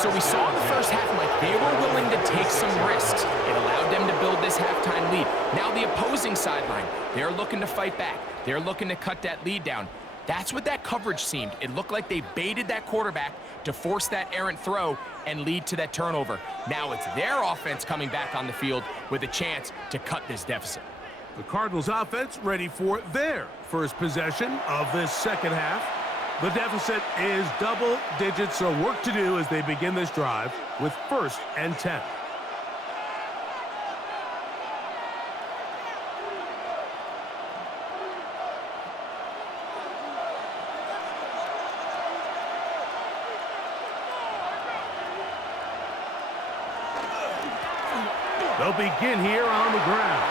So we saw in the first half, Mike, they were willing to take some risks. It allowed them to build this halftime lead. Now the opposing sideline, they're looking to fight back. They're looking to cut that lead down. That's what that coverage seemed. It looked like they baited that quarterback to force that errant throw and lead to that turnover. Now it's their offense coming back on the field with a chance to cut this deficit. The Cardinals offense ready for their first possession of this second half. The deficit is double digits, so work to do as they begin this drive with 1st and 10. They'll begin here on the ground.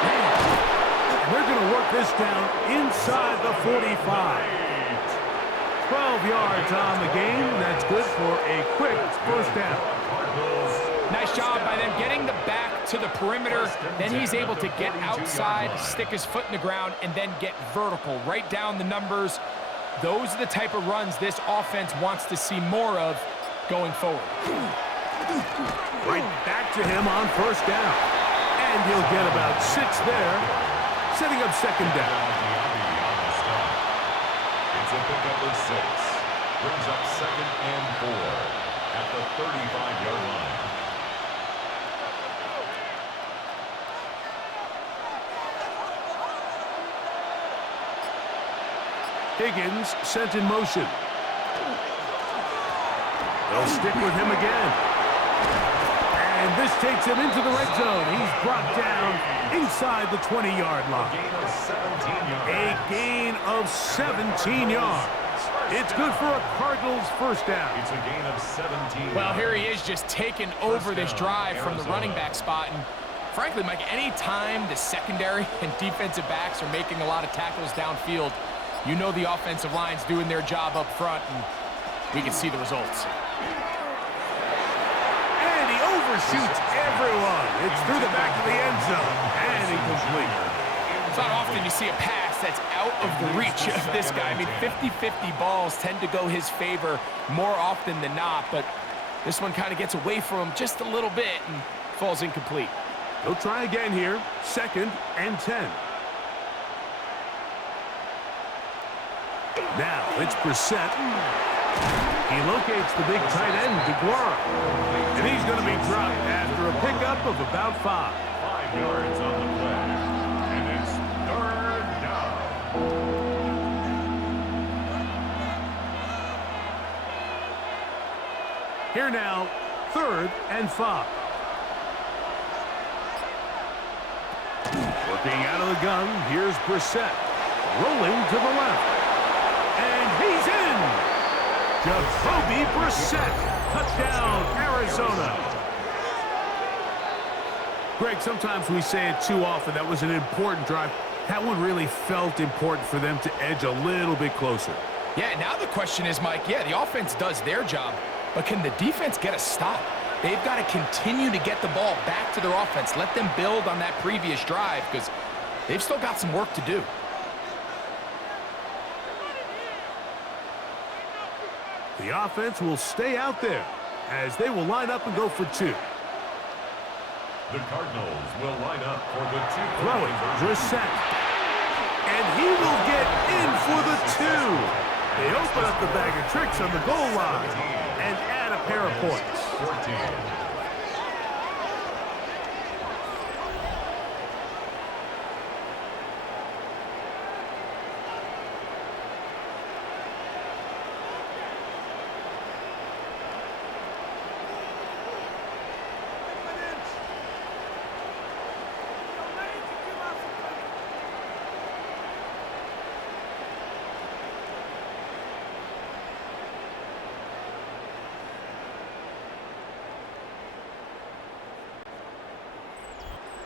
And they're going to work this down inside the 45. 12 yards on the game. That's good for a quick first down. Nice job by them getting the back to the perimeter. Then he's able to get outside, stick his foot in the ground, and then get vertical. Right down the numbers. Those are the type of runs this offense wants to see more of going forward. Right back to him on first down. And he'll get about 6 there, setting up second down. It's a pickup of 6. Brings up 2nd and 4 at the 35-yard line. Higgins sent in motion. They'll stick with him again. And this takes him into the red zone. He's brought down inside the 20-yard line. A gain of 17 yards. It's good for a Cardinals first down. It's a gain of 17. Well, here he is just taking over this drive from the running back spot. And frankly, Mike, any time the secondary and defensive backs are making a lot of tackles downfield, you know the offensive line's doing their job up front, and we can see the results. Overshoots everyone. It's through the back of the end zone and incomplete. It's not often you see a pass that's out of the reach of this guy. I mean, 50-50 balls tend to go his favor more often than not, but this one kind of gets away from him just a little bit and falls incomplete. They'll try again here. 2nd and 10. Now it's Brissett. He locates the big tight end, DeGuara. And he's going to be dropped after a pickup of about 5. 5 yards on the play. And it's 3rd down. Here now, 3rd and 5. Working out of the gun, here's Brissett. Rolling to the left. And he's in! Jacoby Brissett. Touchdown, Arizona. Greg, sometimes we say it too often. That was an important drive. That one really felt important for them to edge a little bit closer. Yeah, now the question is, Mike, yeah, the offense does their job, but can the defense get a stop? They've got to continue to get the ball back to their offense. Let them build on that previous drive because they've still got some work to do. The offense will stay out there as they will line up and go for 2. The Cardinals will line up for the 2. Throwing, Brissett. And he will get in for the 2. They open up the bag of tricks on the goal line and add a pair of points. 14.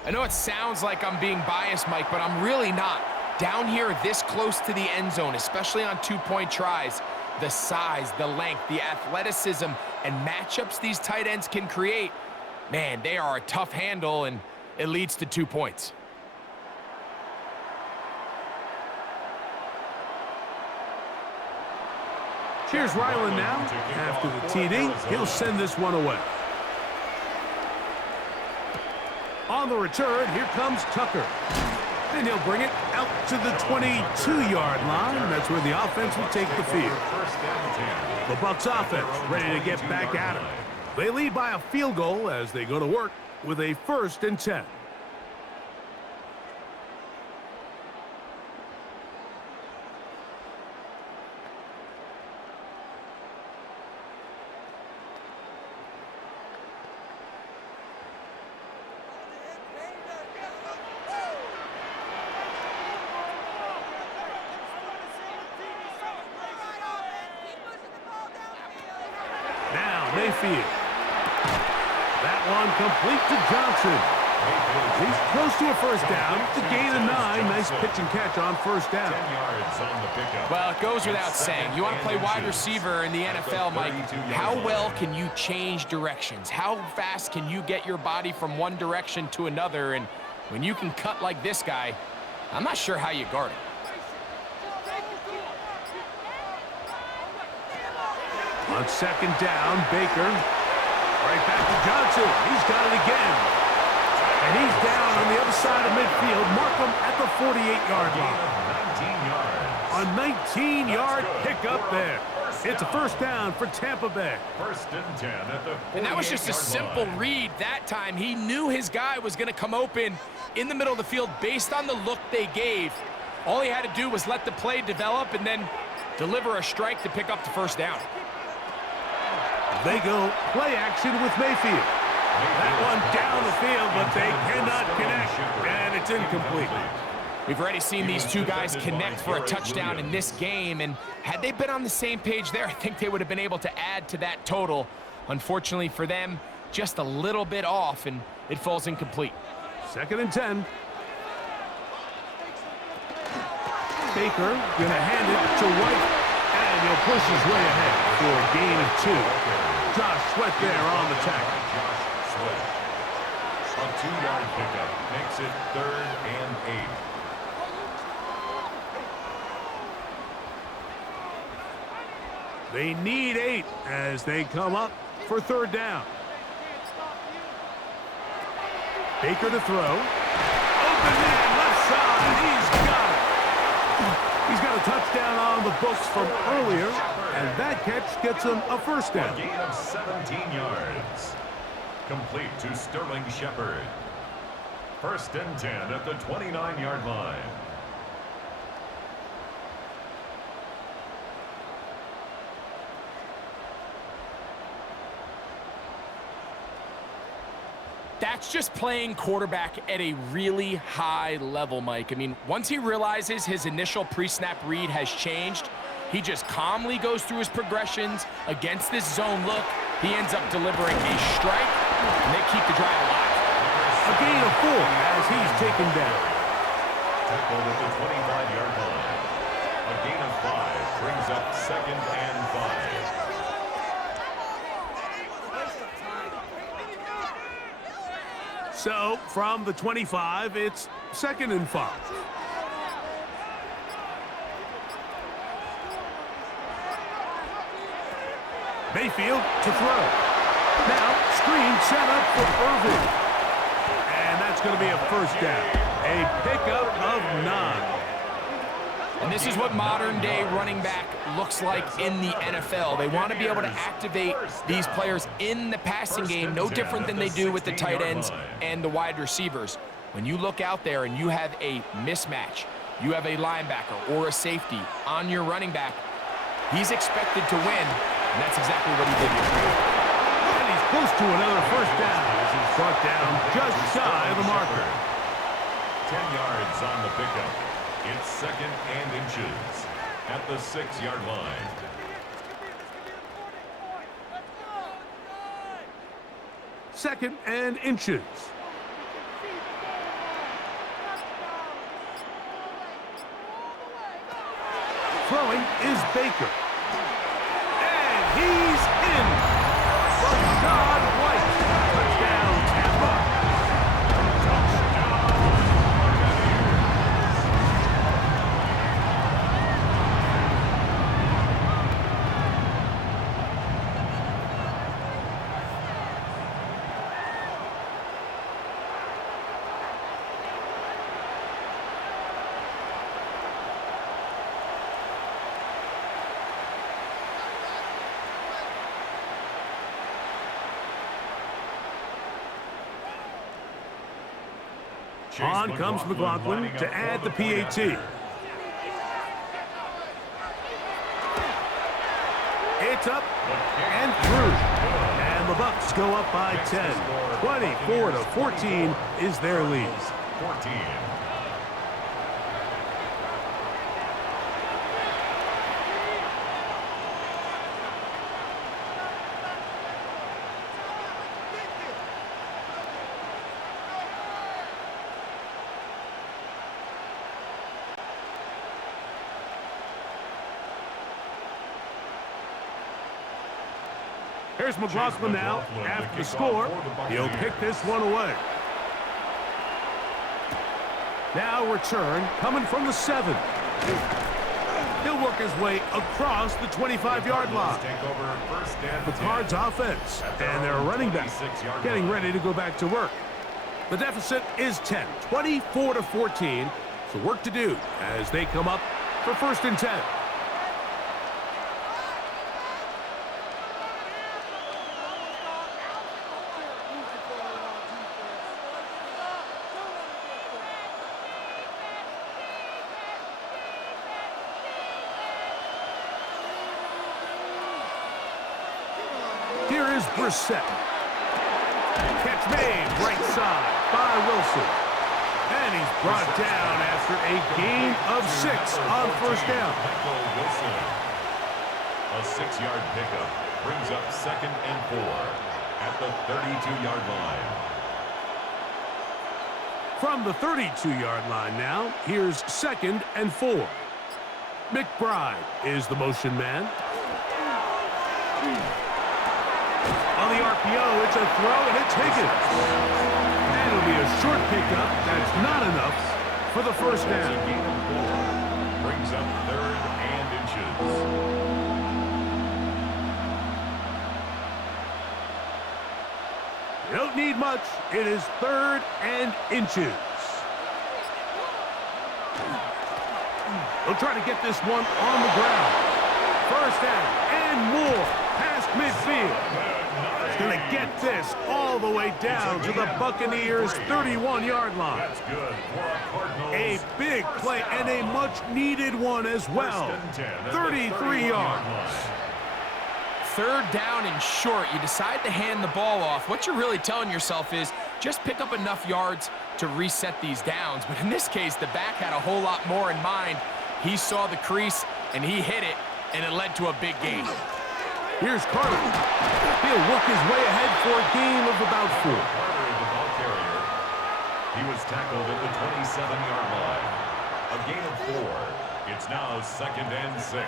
I know it sounds like I'm being biased, Mike, but I'm really not. Down here this close to the end zone, especially on 2-point tries, the size, the length, the athleticism, and matchups these tight ends can create, man, they are a tough handle, and it leads to 2 points. Here's Ryland now. After the TD, he'll send this one away. On the return, here comes Tucker. And he'll bring it out to the 22-yard line. That's where the offense will take the field. The Bucs offense ready to get back at it. They lead by a field goal as they go to work with a 1st and 10. Mayfield. That one complete to Johnson. He's close to a 1st down. It's a gain of 9. Nice pitch and catch on 1st down. 10 yards on the pickup. Well, it goes without saying. You want to play wide receiver in the NFL, Mike. How well can you change directions? How fast can you get your body from one direction to another? And when you can cut like this guy, I'm not sure how you guard it. On 2nd down, Baker. Right back to Johnson. He's got it again. And he's down on the other side of midfield. Mark him at the 48-yard line. A 19-yard pickup there. It's a 1st down for Tampa Bay. 1st and 10 at the 48-yard line. And that was just a simple read that time. He knew his guy was going to come open in the middle of the field based on the look they gave. All he had to do was let the play develop and then deliver a strike to pick up the 1st down. They go play action with Mayfield. That one down the field, but they cannot connect, and it's incomplete. We've already seen these two guys connect for a touchdown in this game, and had they been on the same page there, I think they would have been able to add to that total. Unfortunately for them, just a little bit off, and it falls incomplete. 2nd and 10. Baker gonna hand it to White, and he'll push his way ahead for a gain of 2. Josh Sweat there on the tackle. Josh Sweat. A 2-yard pickup makes it 3rd and 8. They need 8 as they come up for 3rd down. Baker to throw. Open man, left side. He's got it. He's got a touchdown on the books from earlier, and that catch gets him a 1st down. A gain of 17 yards. Complete to Sterling Shepard. 1st and 10 at the 29-yard line. That's just playing quarterback at a really high level, Mike. I mean, once he realizes his initial pre-snap read has changed, he just calmly goes through his progressions against this zone look. He ends up delivering a strike, and they keep the drive alive. A gain of 4 as he's taken down. Tackled at the 25-yard line. A gain of 5 brings up 2nd and 5. So, from the 25, it's 2nd and 5. Mayfield to throw. Now, screen set up for Irving. And that's going to be a 1st down. A pickup of 9. And this is what modern-day running back looks like in the NFL. They want to be able to activate these players in the passing game, no different than they do with the tight ends and the wide receivers. When you look out there and you have a mismatch, you have a linebacker or a safety on your running back, he's expected to win, and that's exactly what he did here. And he's close to another 1st down as he's brought down just shy of the marker. 10 yards on the pickup. It's 2nd and inches at the 6-yard line. Second and inches. Throwing is Baker. And he's in. Rashad White. Touchdown, Tampa. On comes McLaughlin to add the PAT. It's up and through. And the Bucs go up by 10. 24-14 is their lead. 14. Here's McLaughlin now. After the score, he'll pick this one away. Now return coming from the 7. He'll work his way across the 25-yard line. The Cards offense and their running back getting ready to go back to work. The deficit is 10, 24-14. So work to do as they come up for 1st and 10. Here is Brissett. Catch made right side by Wilson. And he's brought down after a gain of 6 on 1st down. A 6-yard pickup brings up 2nd and 4 at the 32-yard line. From the 32-yard line now, here's 2nd and 4. McBride is the motion man. On the RPO, it's a throw, and it's Higgins. And it'll be a short pickup. That's not enough for the 1st down. Brings up 3rd and inches. You don't need much. It is 3rd and inches. They'll try to get this one on the ground. 1st down and more past midfield. He's going to get this all the way down to the Buccaneers' 31-yard line. That's good for a Cardinals. A big play and a much-needed one as well. 33 yards. 3rd down and short. You decide to hand the ball off. What you're really telling yourself is just pick up enough yards to reset these downs. But in this case, the back had a whole lot more in mind. He saw the crease, and he hit it, and it led to a big gain. Here's Carter. He'll work his way ahead for a gain of about 4. Carter, the ball carrier. He was tackled at the 27-yard line. A gain of 4. It's now 2nd and 6.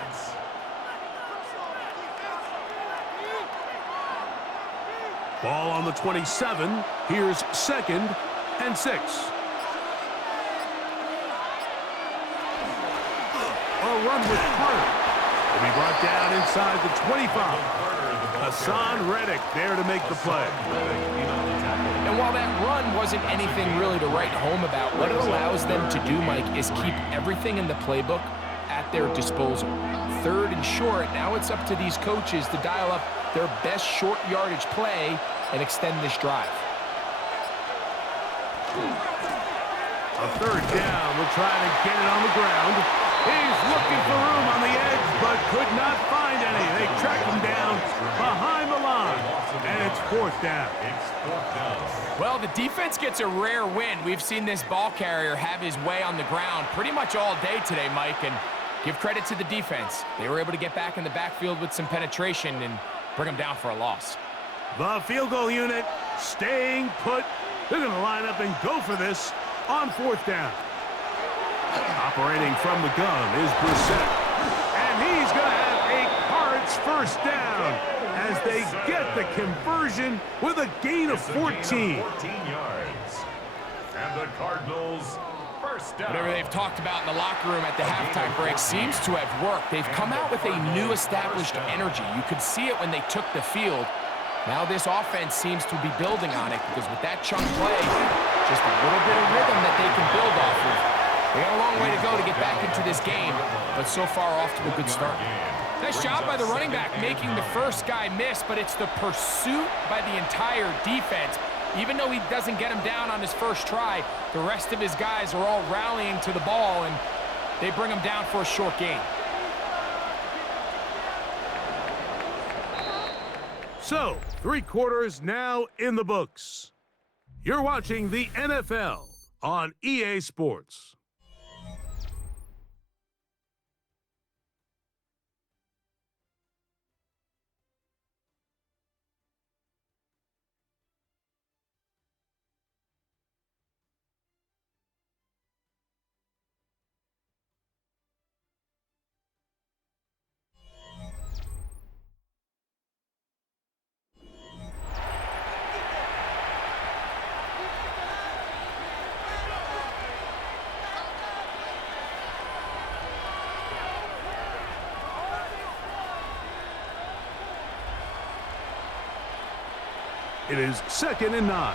Ball on the 27. Here's 2nd and 6. A run with Carter. Will be brought down inside the 25. Hassan Reddick there to make the play. And while that run wasn't anything really to write home about, what it allows them to do, Mike, is keep everything in the playbook at their disposal. 3rd and short, now it's up to these coaches to dial up their best short yardage play and extend this drive. A 3rd down. We'll try to get it on the ground. He's looking for room on the edge, but could not find any. They track him down behind the line, and it's 4th down. Well, the defense gets a rare win. We've seen this ball carrier have his way on the ground pretty much all day today, Mike, and give credit to the defense. They were able to get back in the backfield with some penetration and bring them down for a loss. The field goal unit staying put. They're going to line up and go for this on 4th down. Operating from the gun is Brissett. And he's going to have a Cards 1st down as they get the conversion with a gain of 14. 14 yards. And the Cardinals 1st down. Whatever they've talked about in the locker room at the halftime break seems to have worked. They've come out with a new established energy. You could see it when they took the field. Now this offense seems to be building on it because with that chunk play, just a little bit of rhythm that they can build off of. They got a long way to go to get back into this game, but so far off to a good start. Nice job by the running back making the first guy miss, but it's the pursuit by the entire defense Even though he doesn't get him down on his first try, the rest of his guys are all rallying to the ball, and they bring him down for a short gain. So, 3 quarters now in the books. You're watching the NFL on EA Sports. It is 2nd and 9.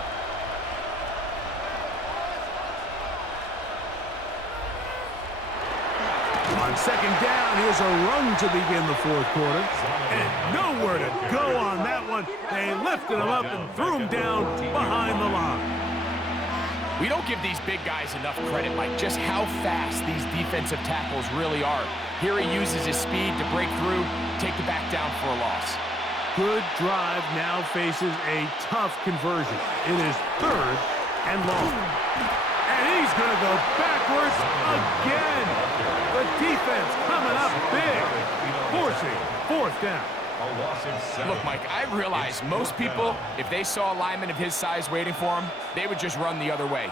On 2nd down, here's a run to begin the 4th quarter. And nowhere to go on that one. They lifted him up and threw him down behind the line. We don't give these big guys enough credit, Mike, just how fast these defensive tackles really are. Here he uses his speed to break through, take the back down for a loss. Good drive now faces a tough conversion. It is 3rd and long. And he's going to go backwards again. The defense coming up big, forcing 4th down. Look, Mike, I realize most people, if they saw a lineman of his size waiting for him, they would just run the other way.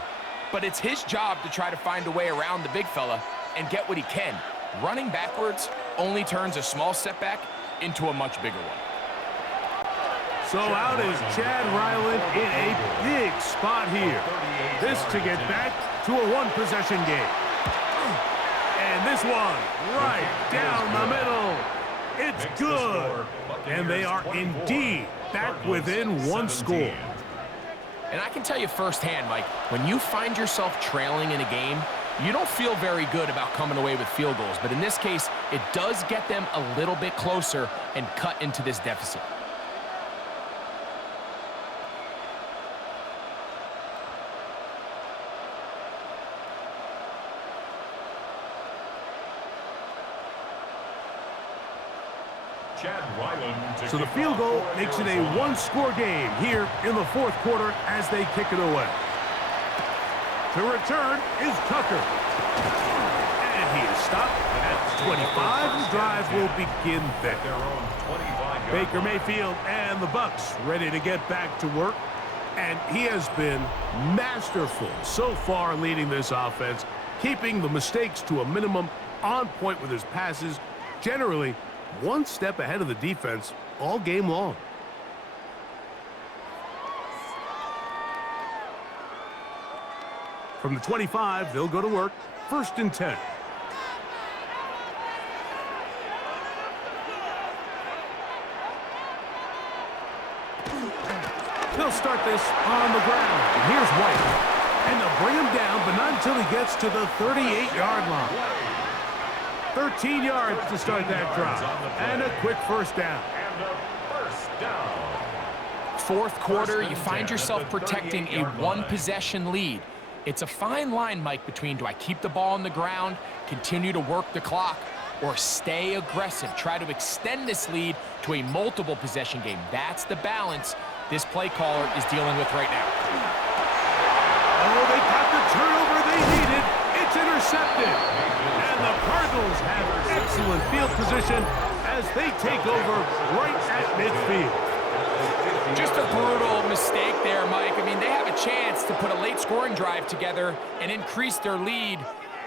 But it's his job to try to find a way around the big fella and get what he can. Running backwards only turns a small setback into a much bigger one. So out is Chad Ryland in a big spot here. This to get back to a 1-possession game. And this one right down the middle. It's good. And they are indeed back within 1 score. And I can tell you firsthand, Mike, when you find yourself trailing in a game, you don't feel very good about coming away with field goals. But in this case, it does get them a little bit closer and cut into this deficit. So the field goal makes it a 1-score game here in the 4th quarter as they kick it away. To return is Tucker. And he is stopped at 25. The drive will begin there. Baker Mayfield and the Bucs ready to get back to work. And he has been masterful so far leading this offense, keeping the mistakes to a minimum, on point with his passes, generally 1 step ahead of the defense all game long. From the 25, they'll go to work. 1st and 10. They'll start this on the ground. And here's White. And they'll bring him down, but not until he gets to the 38-yard line. 13 yards to start that drive. And a quick 1st down. 4th quarter, you find yourself protecting a 1-possession lead. It's a fine line, Mike, between do I keep the ball on the ground, continue to work the clock, or stay aggressive, try to extend this lead to a multiple-possession game. That's the balance this play caller is dealing with right now. Oh, they got the turnover they needed. It's intercepted. And the Cardinals have excellent field position as they take over right at midfield. Just a brutal mistake there, Mike. I mean, they have a chance to put a late scoring drive together and increase their lead.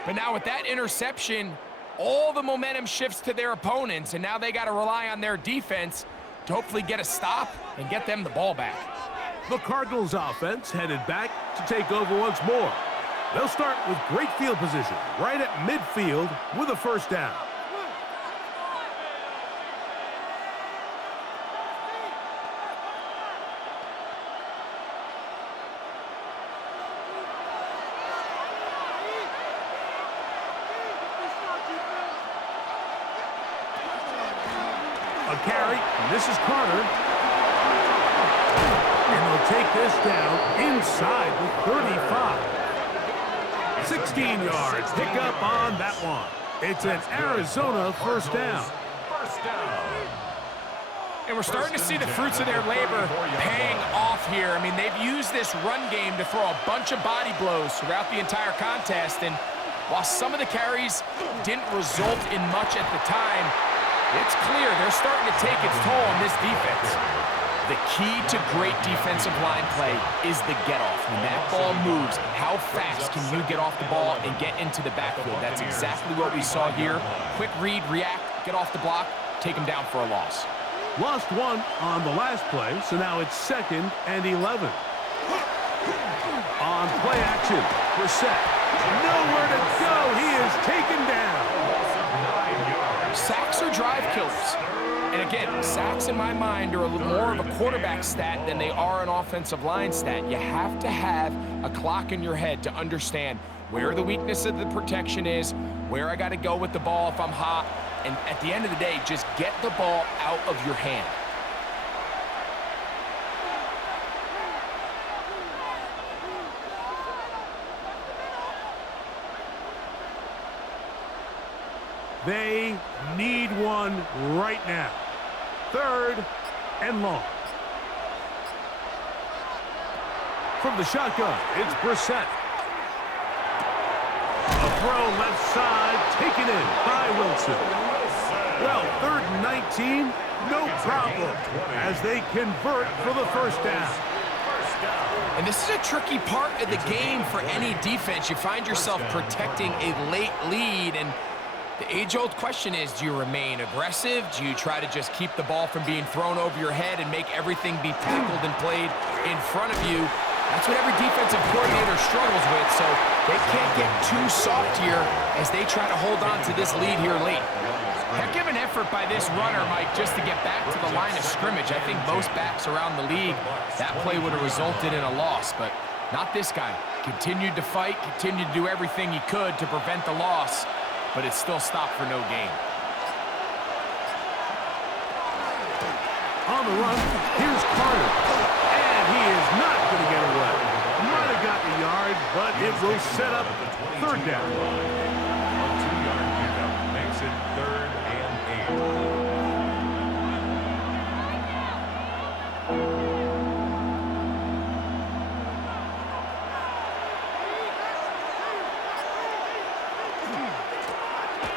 But now with that interception, all the momentum shifts to their opponents, and now they got to rely on their defense to hopefully get a stop and get them the ball back. The Cardinals offense headed back to take over once more. They'll start with great field position right at midfield with a 1st down. A carry, and this is Carter. And they'll take this down inside the 35. 16 yards. Pick up on that one. It's an Arizona first down. And we're starting to see the fruits of their labor paying off here. I mean, they've used this run game to throw a bunch of body blows throughout the entire contest. And while some of the carries didn't result in much at the time, it's clear they're starting to take its toll on this defense. The key to great defensive line play is the get-off. When that ball moves, how fast can you get off the ball and get into the backfield? That's exactly what we saw here. Quick read, react, get off the block, take them down for a loss. Lost one on the last play, so now it's 2nd and 11. On play action, Brissett. Nowhere to go. He is taken down. Sacks are drive killers. And again, sacks in my mind are a little more of a quarterback stat than they are an offensive line stat. You have to have a clock in your head to understand where the weakness of the protection is, where I got to go with the ball if I'm hot, and at the end of the day, just get the ball out of your hand. They need one right now. 3rd and long. From the shotgun, it's Brissett. A throw left side, taken in by Wilson. Well, 3rd and 19, no problem, as they convert for the first down. And this is a tricky part of the game for any defense. You find yourself protecting a late lead, and the age-old question is, do you remain aggressive? Do you try to just keep the ball from being thrown over your head and make everything be tackled and played in front of you? That's what every defensive coordinator struggles with, so they can't get too soft here as they try to hold on to this lead here late. Heck of an effort by this runner, Mike, just to get back to the line of scrimmage. I think most backs around the league, that play would have resulted in a loss, but not this guy. Continued to fight, continued to do everything he could to prevent the loss, but it still stopped for no gain. On the run, here's Carter. And he is not going to get away. Might have gotten a yard, but it will set up 3rd down. A 2-yard pickup makes it 3rd and 8.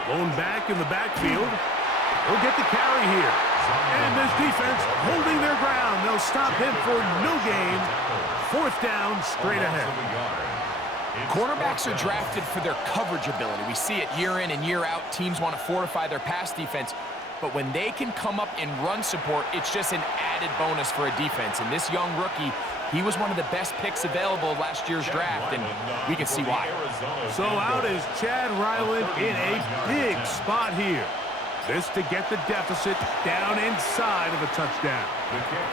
Blown back in the backfield. He'll get the carry here. And this defense holding their ground. They'll stop him for no gain. 4th down, straight ahead. Cornerbacks are drafted for their coverage ability. We see it year in and year out. Teams want to fortify their pass defense. But when they can come up in run support, it's just an added bonus for a defense. And this young rookie, he was one of the best picks available last year's draft, and we can see why. So out is Chad Ryland in a big spot here. This to get the deficit down inside of a touchdown.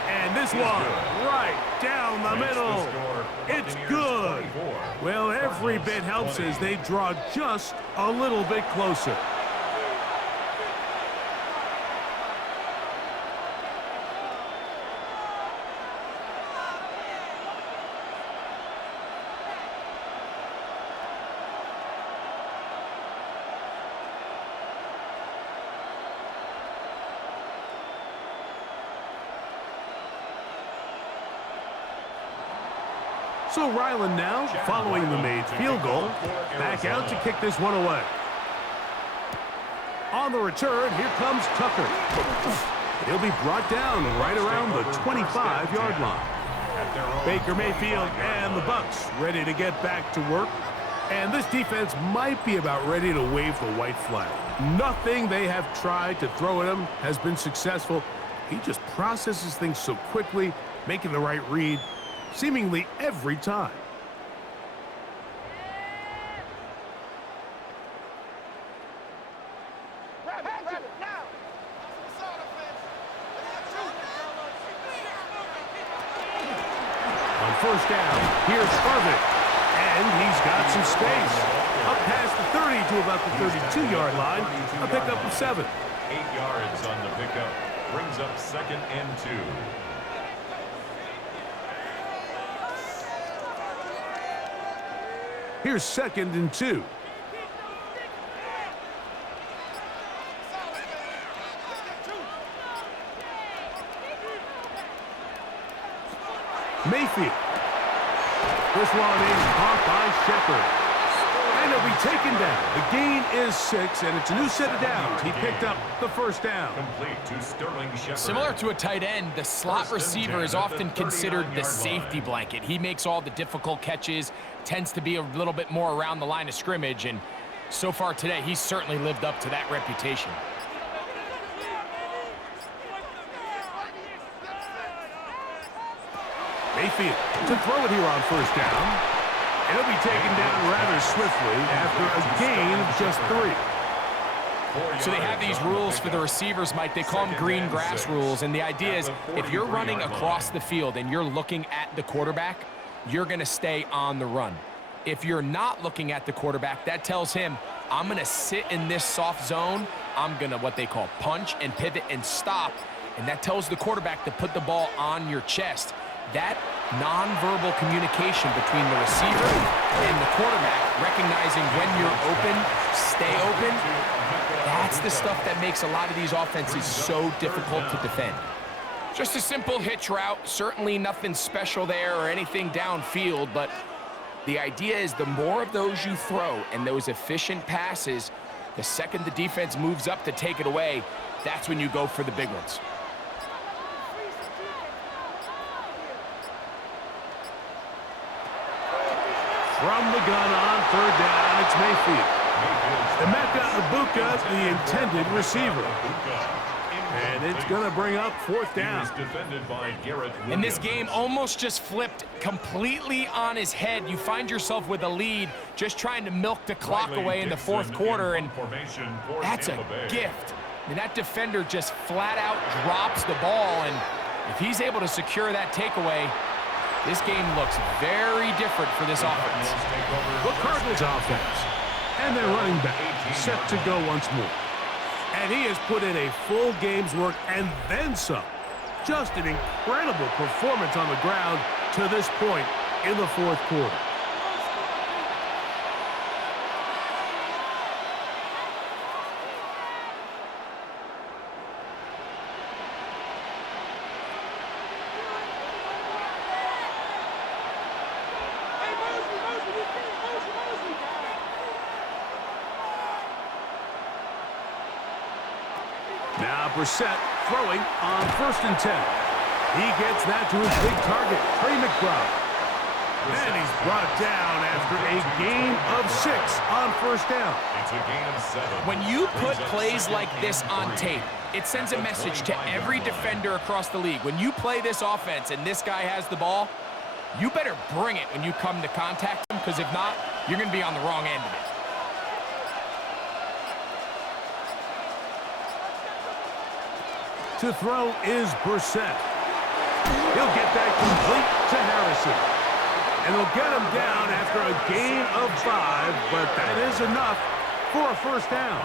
And this one right down the middle. It's good. Well, every bit helps as they draw just a little bit closer. So Ryland now, following the made field goal, back out to kick this one away. On the return, here comes Tucker. He'll be brought down right around the 25-yard line. Baker Mayfield and the Bucs ready to get back to work. And this defense might be about ready to wave the white flag. Nothing they have tried to throw at him has been successful. He just processes things so quickly, making the right read seemingly every time. On 1st down, here's Irvin, and he's got some space. Up past the 30 to about the 32-yard line, a pickup of 7. 8 yards on the pickup, brings up 2nd and 2. Here's 2nd and 2. Mayfield. This one is caught by Shepard. And he'll be taken down. The gain is 6, and it's a new set of downs. He picked up the first down. Complete to Sterling Shepard. Similar to a tight end, the slot receiver is often considered the safety blanket. He makes all the difficult catches, tends to be a little bit more around the line of scrimmage, and so far today, he's certainly lived up to that reputation. Mayfield to throw it here on first down. He'll be taken down rather swiftly after a gain of just 3. So they have these rules for the receivers, Mike. They call them green grass rules, and the idea is if you're running across the field and you're looking at the quarterback, you're going to stay on the run. If you're not looking at the quarterback, that tells him, I'm going to sit in this soft zone. I'm going to what they call punch and pivot and stop, and that tells the quarterback to put the ball on your chest. That nonverbal communication between the receiver and the quarterback, recognizing when you're open, stay open, that's the stuff that makes a lot of these offenses so difficult to defend. Just a simple hitch route, certainly nothing special there or anything downfield, but the idea is the more of those you throw and those efficient passes, the second the defense moves up to take it away, that's when you go for the big ones. From the gun on 3rd down, it's Mayfield. Emeka Ibuka, the intended receiver. And it's going to bring up 4th down. And this game almost just flipped completely on his head. You find yourself with a lead, just trying to milk the clock away in the 4th quarter, and that's a gift. And that defender just flat out drops the ball, and if he's able to secure that takeaway, this game looks very different for this offense. The Cardinals offense. And their running back set to go once more. And he has put in a full game's work and then some. Just an incredible performance on the ground to this point in the 4th quarter. Now Brissett throwing on 1st and 10. He gets that to his big target, Trey McBride. And he's brought down after a gain of 6 on 1st down. It's a gain of 7. When you put plays like this on tape, it sends a message to every defender across the league. When you play this offense and this guy has the ball, you better bring it when you come to contact him, because if not, you're going to be on the wrong end of it. To throw is Brissett. He'll get that complete to Harrison. And they'll get him down after a gain of 5, but that is enough for a 1st down.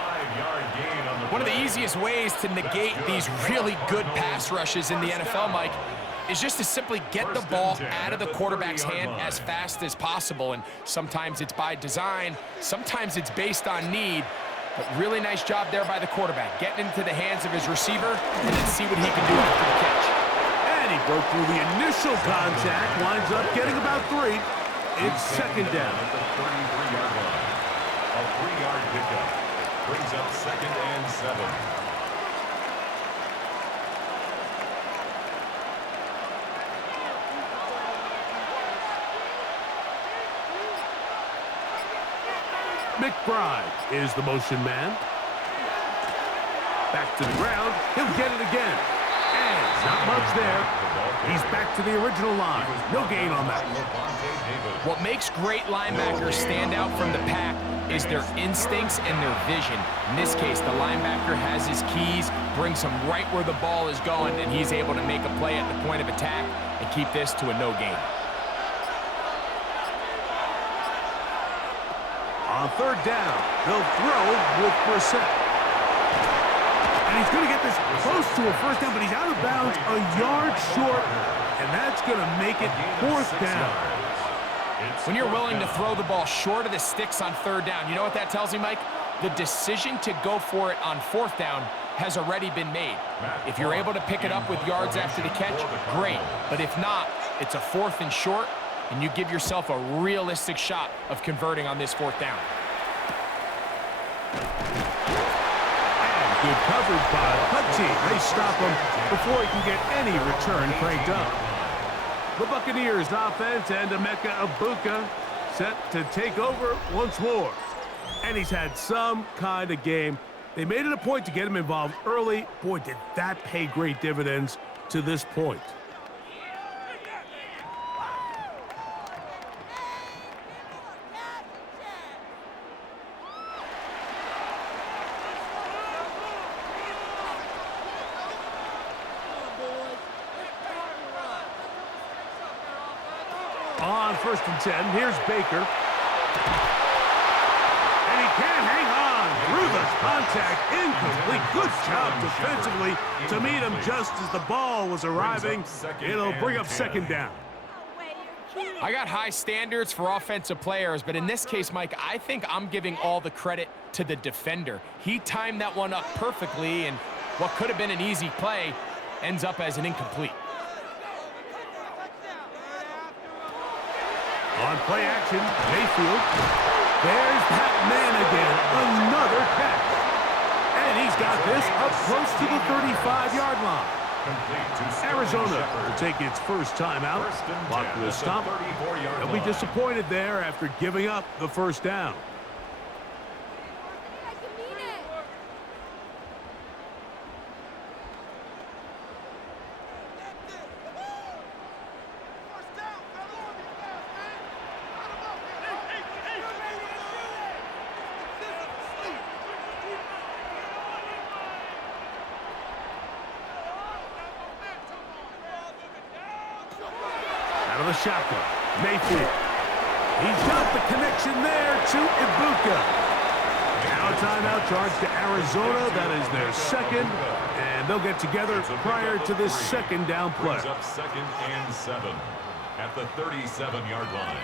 One of the easiest ways to negate these really good pass rushes in the NFL, Mike, is just to simply get the ball out of the quarterback's hand as fast as possible. And sometimes it's by design, sometimes it's based on need. But really nice job there by the quarterback, getting into the hands of his receiver and then see what he can do after the catch. And he broke through the initial contact, winds up getting about 3. It's 2nd down. A 3-yard pickup brings up 2nd and 7. McBride is the motion man. Back to the ground. He'll get it again. And not much there. He's back to the original line. No gain on that. What makes great linebackers stand out from the pack is their instincts and their vision. In this case, the linebacker has his keys, brings him right where the ball is going, and he's able to make a play at the point of attack and keep this to a no gain. On 3rd down, they'll throw with Brissett. And he's going to get this close to a 1st down, but he's out of bounds a yard short, and that's going to make it 4th down. When you're willing to throw the ball short of the sticks on third down, you know what that tells me, Mike? The decision to go for it on fourth down has already been made. If you're able to pick it up with yards after the catch, great. But if not, it's a 4th and short, and you give yourself a realistic shot of converting on this 4th down. And good coverage by Parity. They stop him before he can get any return cranked up. The Buccaneers offense and Emeka Egbuka set to take over once more. And he's had some kind of game. They made it a point to get him involved early. Boy, did that pay great dividends to this point. On 1st and 10, here's Baker. And he can't hang on through the contact. Incomplete. Good job defensively to meet him just as the ball was arriving. It'll bring up 2nd down. I got high standards for offensive players, but in this case, Mike, I think I'm giving all the credit to the defender. He timed that one up perfectly, and what could have been an easy play ends up as an incomplete. On play action, Mayfield. There's that man again. Another catch. And he's got this up close to the 35-yard line. Arizona will take its first time out. Clock will stop. They'll be disappointed there after giving up the 1st down. Out of the shotgun, Mayfield. He's got the connection there to Egbuka. Now a timeout charge to Arizona. That is their 2nd, and they'll get together prior to this 2nd down play. Brings up 2nd and 7 at the 37-yard line.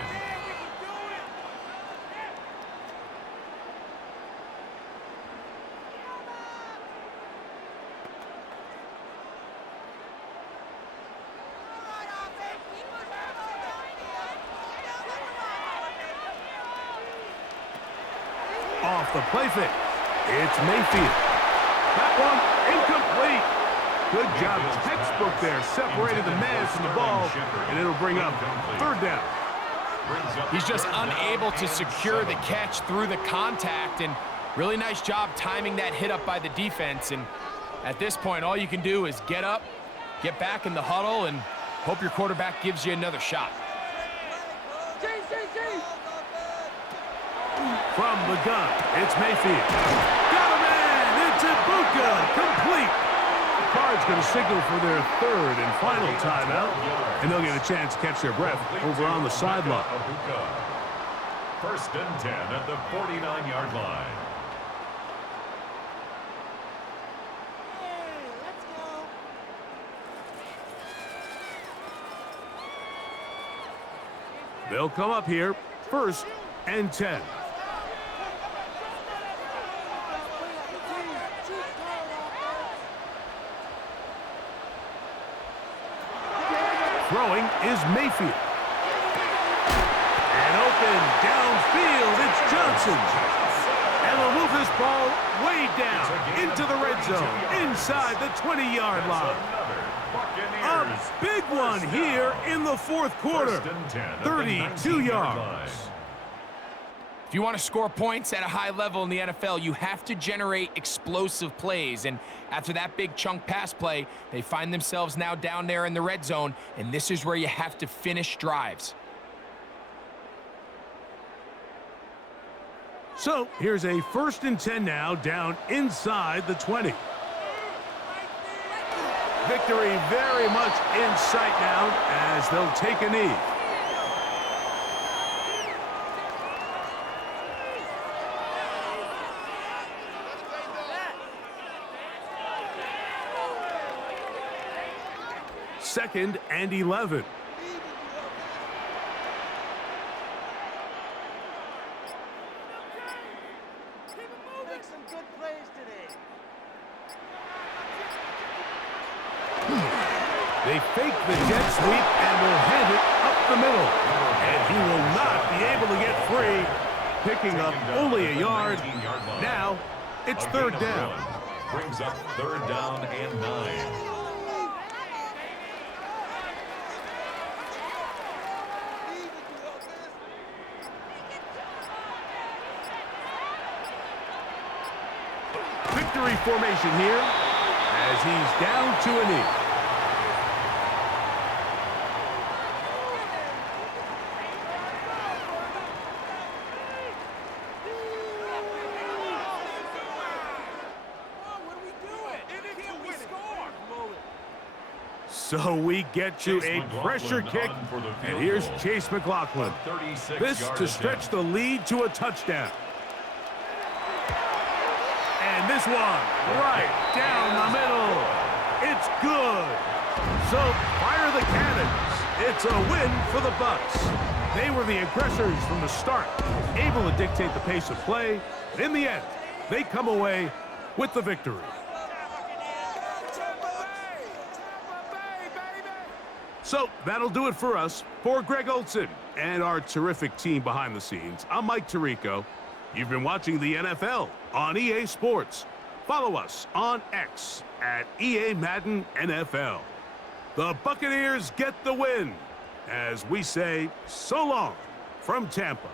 Off the play fake. It's Mayfield. That one incomplete. Good job. Textbook there. Separated the man from the ball, and it'll bring up 3rd down. He's just unable to secure the catch through the contact, and really nice job timing that hit up by the defense. And at this point, all you can do is get up, get back in the huddle, and hope your quarterback gives you another shot. From the gun, it's Mayfield. Got a man! It's Egbuka! Complete! The Cards going to signal for their 3rd and final timeout, and they'll get a chance to catch their breath over on the sideline. 1st and 10 at the 49-yard line. They'll come up here, 1st and 10. Throwing is Mayfield. And open downfield, it's Johnson. And they'll move this ball way down into the red zone, inside the 20-yard line. A big one here in the 4th quarter. 32 yards. If you want to score points at a high level in the NFL, you have to generate explosive plays. And after that big chunk pass play, they find themselves now down there in the red zone, and this is where you have to finish drives. So here's a 1st and 10 now, down inside the 20. Victory very much in sight now as they'll take a knee. Second and 11. They fake the jet sweep and will hand it up the middle. And he will not be able to get free, picking up only a yard. Now, it's third down. Brings up third down and 9. Victory formation here as he's down to a knee. So we get to a pressure kick, and here's Chase McLaughlin. This to stretch the lead to a touchdown. And this one, right down the middle. It's good. So fire the cannons. It's a win for the Bucs. They were the aggressors from the start, able to dictate the pace of play. In the end, they come away with the victory. So that'll do it for us. For Greg Olson and our terrific team behind the scenes, I'm Mike Tirico. You've been watching the NFL on EA Sports. Follow us on X at EA-Madden NFL. The Buccaneers get the win as we say so long from Tampa.